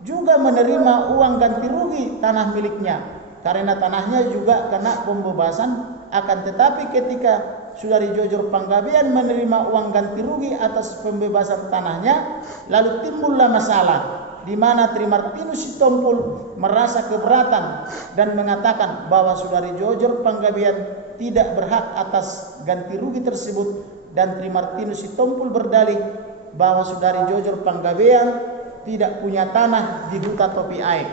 juga menerima uang ganti rugi tanah miliknya karena tanahnya juga kena pembebasan. Akan tetapi ketika saudari Jojor Panggabean menerima uang ganti rugi atas pembebasan tanahnya, lalu timbullah masalah di mana Trimartinus Sitompul merasa keberatan dan mengatakan bahwa saudari Jojor Panggabean tidak berhak atas ganti rugi tersebut, dan Trimartinus Sitompul berdalih bahwa saudari Jojor Panggabean tidak punya tanah di Huta Topi Aek,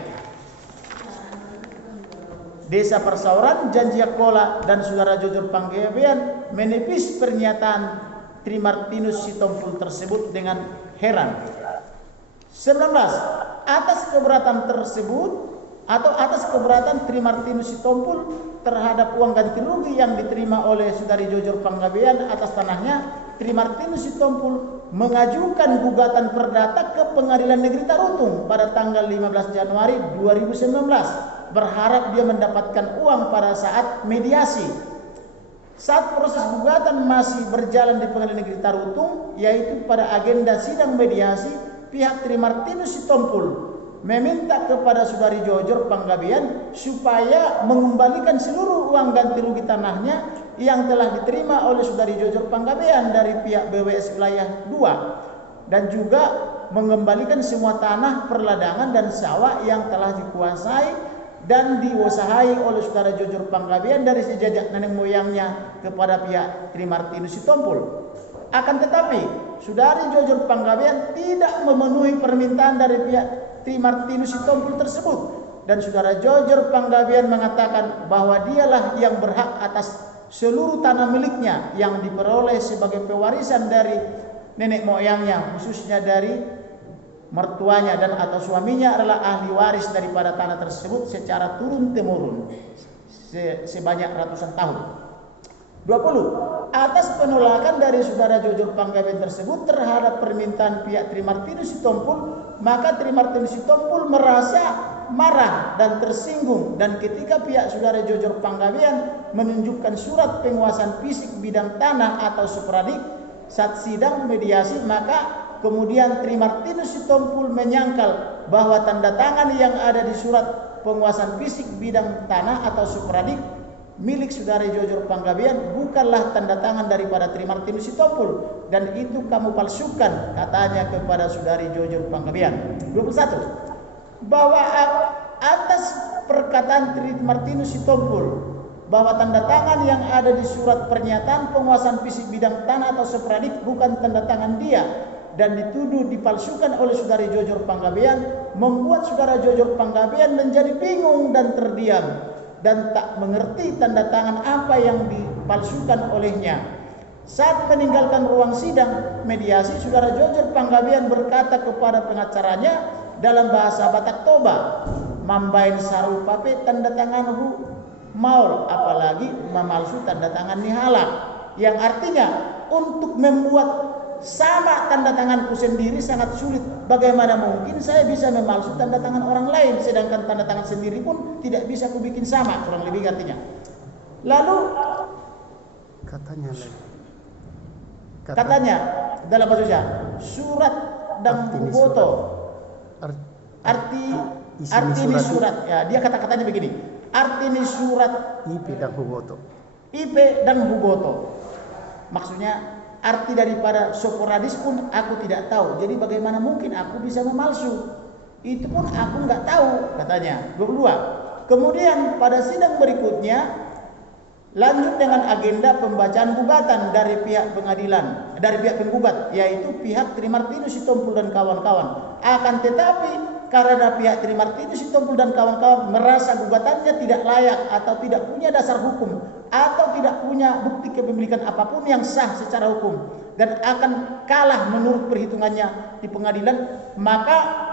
Desa Persauran, Janjiakola, dan saudara Jojor Panggabean menepis pernyataan Trimartinus Sitompul tersebut dengan heran. 19. Atas keberatan tersebut atau atas keberatan Trimartinus Sitompul terhadap uang ganti rugi yang diterima oleh saudari Jojor Panggabean atas tanahnya, Trimartinus Sitompul mengajukan gugatan perdata ke Pengadilan Negeri Tarutung pada tanggal 15 Januari 2019, berharap dia mendapatkan uang pada saat mediasi. Saat proses gugatan masih berjalan di Pengadilan Negeri Tarutung, yaitu pada agenda sidang mediasi, pihak Trimartinus Sitompul meminta kepada saudari Jojor Panggabean supaya mengembalikan seluruh uang ganti rugi tanahnya yang telah diterima oleh saudari Jojor Panggabean dari pihak BWS Wilayah 2, dan juga mengembalikan semua tanah perladangan dan sawah yang telah dikuasai dan diusahai oleh saudara Jojor Panggabean dari sejak nenek moyangnya kepada pihak Trimartinus Sitompul. Akan tetapi saudari Jojor Panggabean tidak memenuhi permintaan dari pihak Trimartinus Sitompul tersebut, dan saudara Jojor Panggabean mengatakan bahwa dialah yang berhak atas seluruh tanah miliknya yang diperoleh sebagai pewarisan dari nenek moyangnya, khususnya dari mertuanya dan atau suaminya adalah ahli waris daripada tanah tersebut secara turun-temurun sebanyak ratusan tahun. 20. Atas penolakan dari saudara Jojor Panggabean tersebut terhadap permintaan pihak Trimartinus Sitompul, maka Trimartinus Sitompul merasa marah dan tersinggung, dan ketika pihak saudara Jojor Panggabean menunjukkan surat penguasaan fisik bidang tanah atau supradik saat sidang mediasi, maka kemudian Trimartinus Sitompul menyangkal bahwa tanda tangan yang ada di surat penguasaan fisik bidang tanah atau supradik milik saudari Jojor Panggabean bukanlah tanda tangan daripada Trimartinus Sitompul, dan itu kamu palsukan, katanya kepada saudari Jojor Panggabean. 21. Bahwa atas perkataan Trimartinus Sitompul bahwa tanda tangan yang ada di surat pernyataan penguasaan fisik bidang tanah atau supradik bukan tanda tangan dia dan dituduh dipalsukan oleh saudari Jojor Panggabean, membuat saudara Jojor Panggabean menjadi bingung dan terdiam. dan tak mengerti tanda tangan apa yang dipalsukan olehnya. Saat meninggalkan ruang sidang mediasi, Saudara Jojor Panggabean berkata kepada pengacaranya dalam bahasa Batak Toba, "Mambain sarupape tanda tangan hu maul," apalagi memalsu tanda tangan nihala, yang artinya untuk membuat sama tanda tanganku sendiri sangat sulit. Bagaimana mungkin saya bisa memalsu tanda tangan orang lain, sedangkan tanda tangan sendiri pun tidak bisa kubikin sama, kurang lebih artinya. Lalu katanya dalam bahasa Indonesia, surat dan foto arti ini surat, ya, dia kata-katanya begini, arti ini surat IP dan Huboto. Maksudnya arti daripada sporadis pun aku tidak tahu. Jadi bagaimana mungkin aku bisa memalsu? Itu pun aku nggak tahu, katanya. 22. Kemudian pada sidang berikutnya lanjut dengan agenda pembacaan gugatan dari pihak pengadilan, dari pihak penggugat, yaitu pihak Trimartinus Sitompul dan kawan-kawan. Akan tetapi karena pihak Trimartinus Sitompul dan kawan-kawan merasa gugatannya tidak layak atau tidak punya dasar hukum atau tidak punya bukti kepemilikan apapun yang sah secara hukum dan akan kalah menurut perhitungannya di pengadilan, maka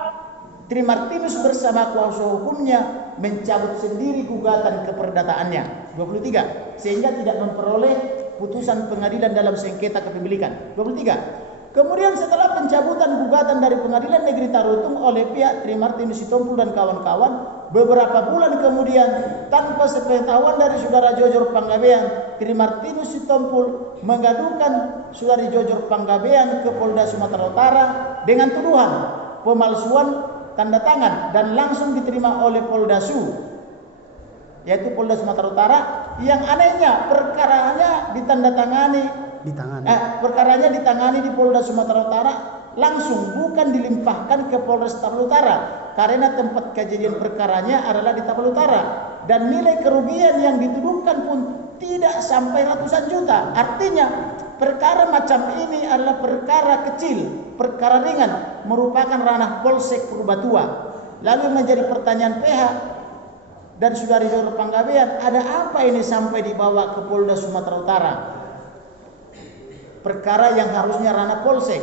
Trimartinus bersama kuasa hukumnya mencabut sendiri gugatan keperdataannya. 23. Sehingga tidak memperoleh putusan pengadilan dalam sengketa kepemilikan. 23. Kemudian setelah pencabutan gugatan dari Pengadilan Negeri Tarutung oleh pihak Trimartinus Sitompul dan kawan-kawan, beberapa bulan kemudian tanpa sepengetahuan dari Saudara Jojor Panggabean, Trimartinus Sitompul mengadukan Saudari Jojor Panggabean ke Polda Sumatera Utara dengan tuduhan pemalsuan tanda tangan dan langsung diterima oleh Poldasu, yaitu Polda Sumatera Utara. Yang anehnya perkaranya perkaranya ditangani di Polda Sumatera Utara langsung, bukan dilimpahkan ke Polres Tapal Utara karena tempat kejadian perkaranya adalah di Tapal Utara dan nilai kerugian yang dituduhkan pun tidak sampai ratusan juta. Artinya perkara macam ini adalah perkara kecil, perkara ringan, merupakan ranah Polsek Purbatua. Lalu menjadi pertanyaan PH dan Saudari Jojor Panggabean, ada apa ini sampai dibawa ke Polda Sumatera Utara? Perkara yang harusnya ranah Polsek.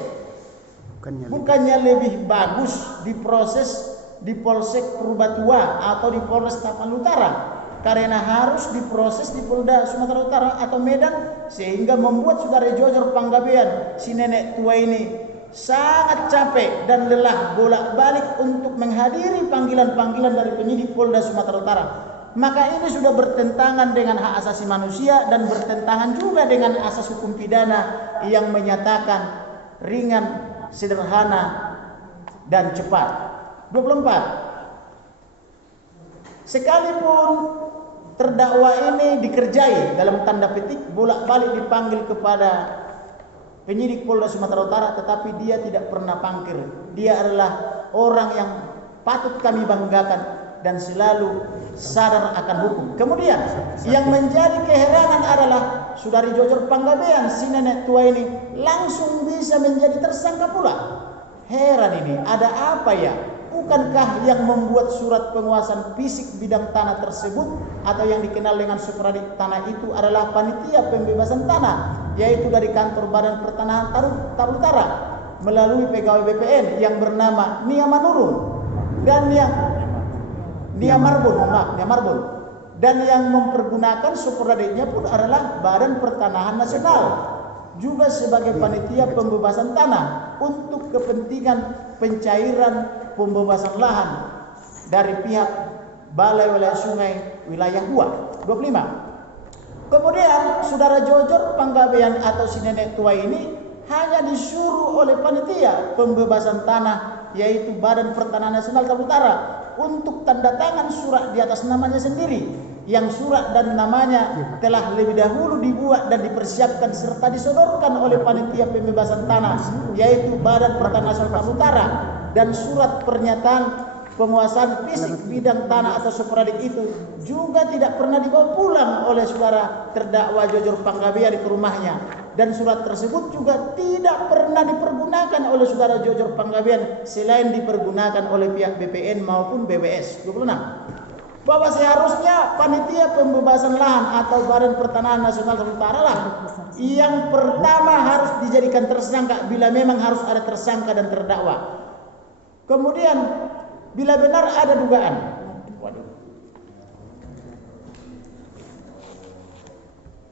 Bukannya lebih bagus diproses di Polsek Purbatua atau di Polres Tapal Utara? Karena harus diproses di Polda Sumatera Utara atau Medan, sehingga membuat Saudara Jojor Panggabean, si nenek tua ini, sangat capek dan lelah bolak-balik untuk menghadiri panggilan-panggilan dari penyidik Polda Sumatera Utara. Maka ini sudah bertentangan dengan hak asasi manusia dan bertentangan juga dengan asas hukum pidana yang menyatakan ringan, sederhana, dan cepat. 24. Sekalipun terdakwa ini dikerjai dalam tanda petik bolak-balik dipanggil kepada penyidik Polda Sumatera Utara, tetapi dia tidak pernah pangkir. Dia adalah orang yang patut kami banggakan dan selalu sadar akan hukum. Kemudian yang menjadi keheranan adalah Saudari Jojor Panggabean, si nenek tua ini langsung bisa menjadi tersangka pula. Heran ini, ada apa ya? Bukankah yang membuat surat penguasaan fisik bidang tanah tersebut atau yang dikenal dengan sporadik tanah itu adalah panitia pembebasan tanah, yaitu dari kantor Badan Pertanahan Tapal Utara melalui pegawai BPN yang bernama Nia Manurung dan Nia Marbun, dan yang mempergunakan sporadiknya pun adalah Badan Pertanahan Nasional juga sebagai panitia pembebasan tanah untuk kepentingan pencairan pembebasan lahan dari pihak Balai Wilayah Sungai Wilayah 2. 25. Kemudian Saudara Jojor Panggabean atau si nenek tua ini hanya disuruh oleh panitia pembebasan tanah, yaitu Badan Pertanahan Nasional Tapal Utara, untuk tanda tangan surat di atas namanya sendiri, yang surat dan namanya telah lebih dahulu dibuat dan dipersiapkan serta disodorkan oleh panitia pembebasan tanah, yaitu Badan Pertanahan Nasional Tapal Utara, dan surat pernyataan penguasaan fisik bidang tanah atau sporadik itu juga tidak pernah dibawa pulang oleh saudara terdakwa Jojor Panggabean ke rumahnya, dan surat tersebut juga tidak pernah dipergunakan oleh saudara Jojor Panggabean selain dipergunakan oleh pihak BPN maupun BWS. 26. bahwa seharusnya panitia pembebasan lahan atau Badan Pertanahan Nasional Sumatera Utara lah yang pertama harus dijadikan tersangka bila memang harus ada tersangka dan terdakwa. Kemudian bila benar ada dugaan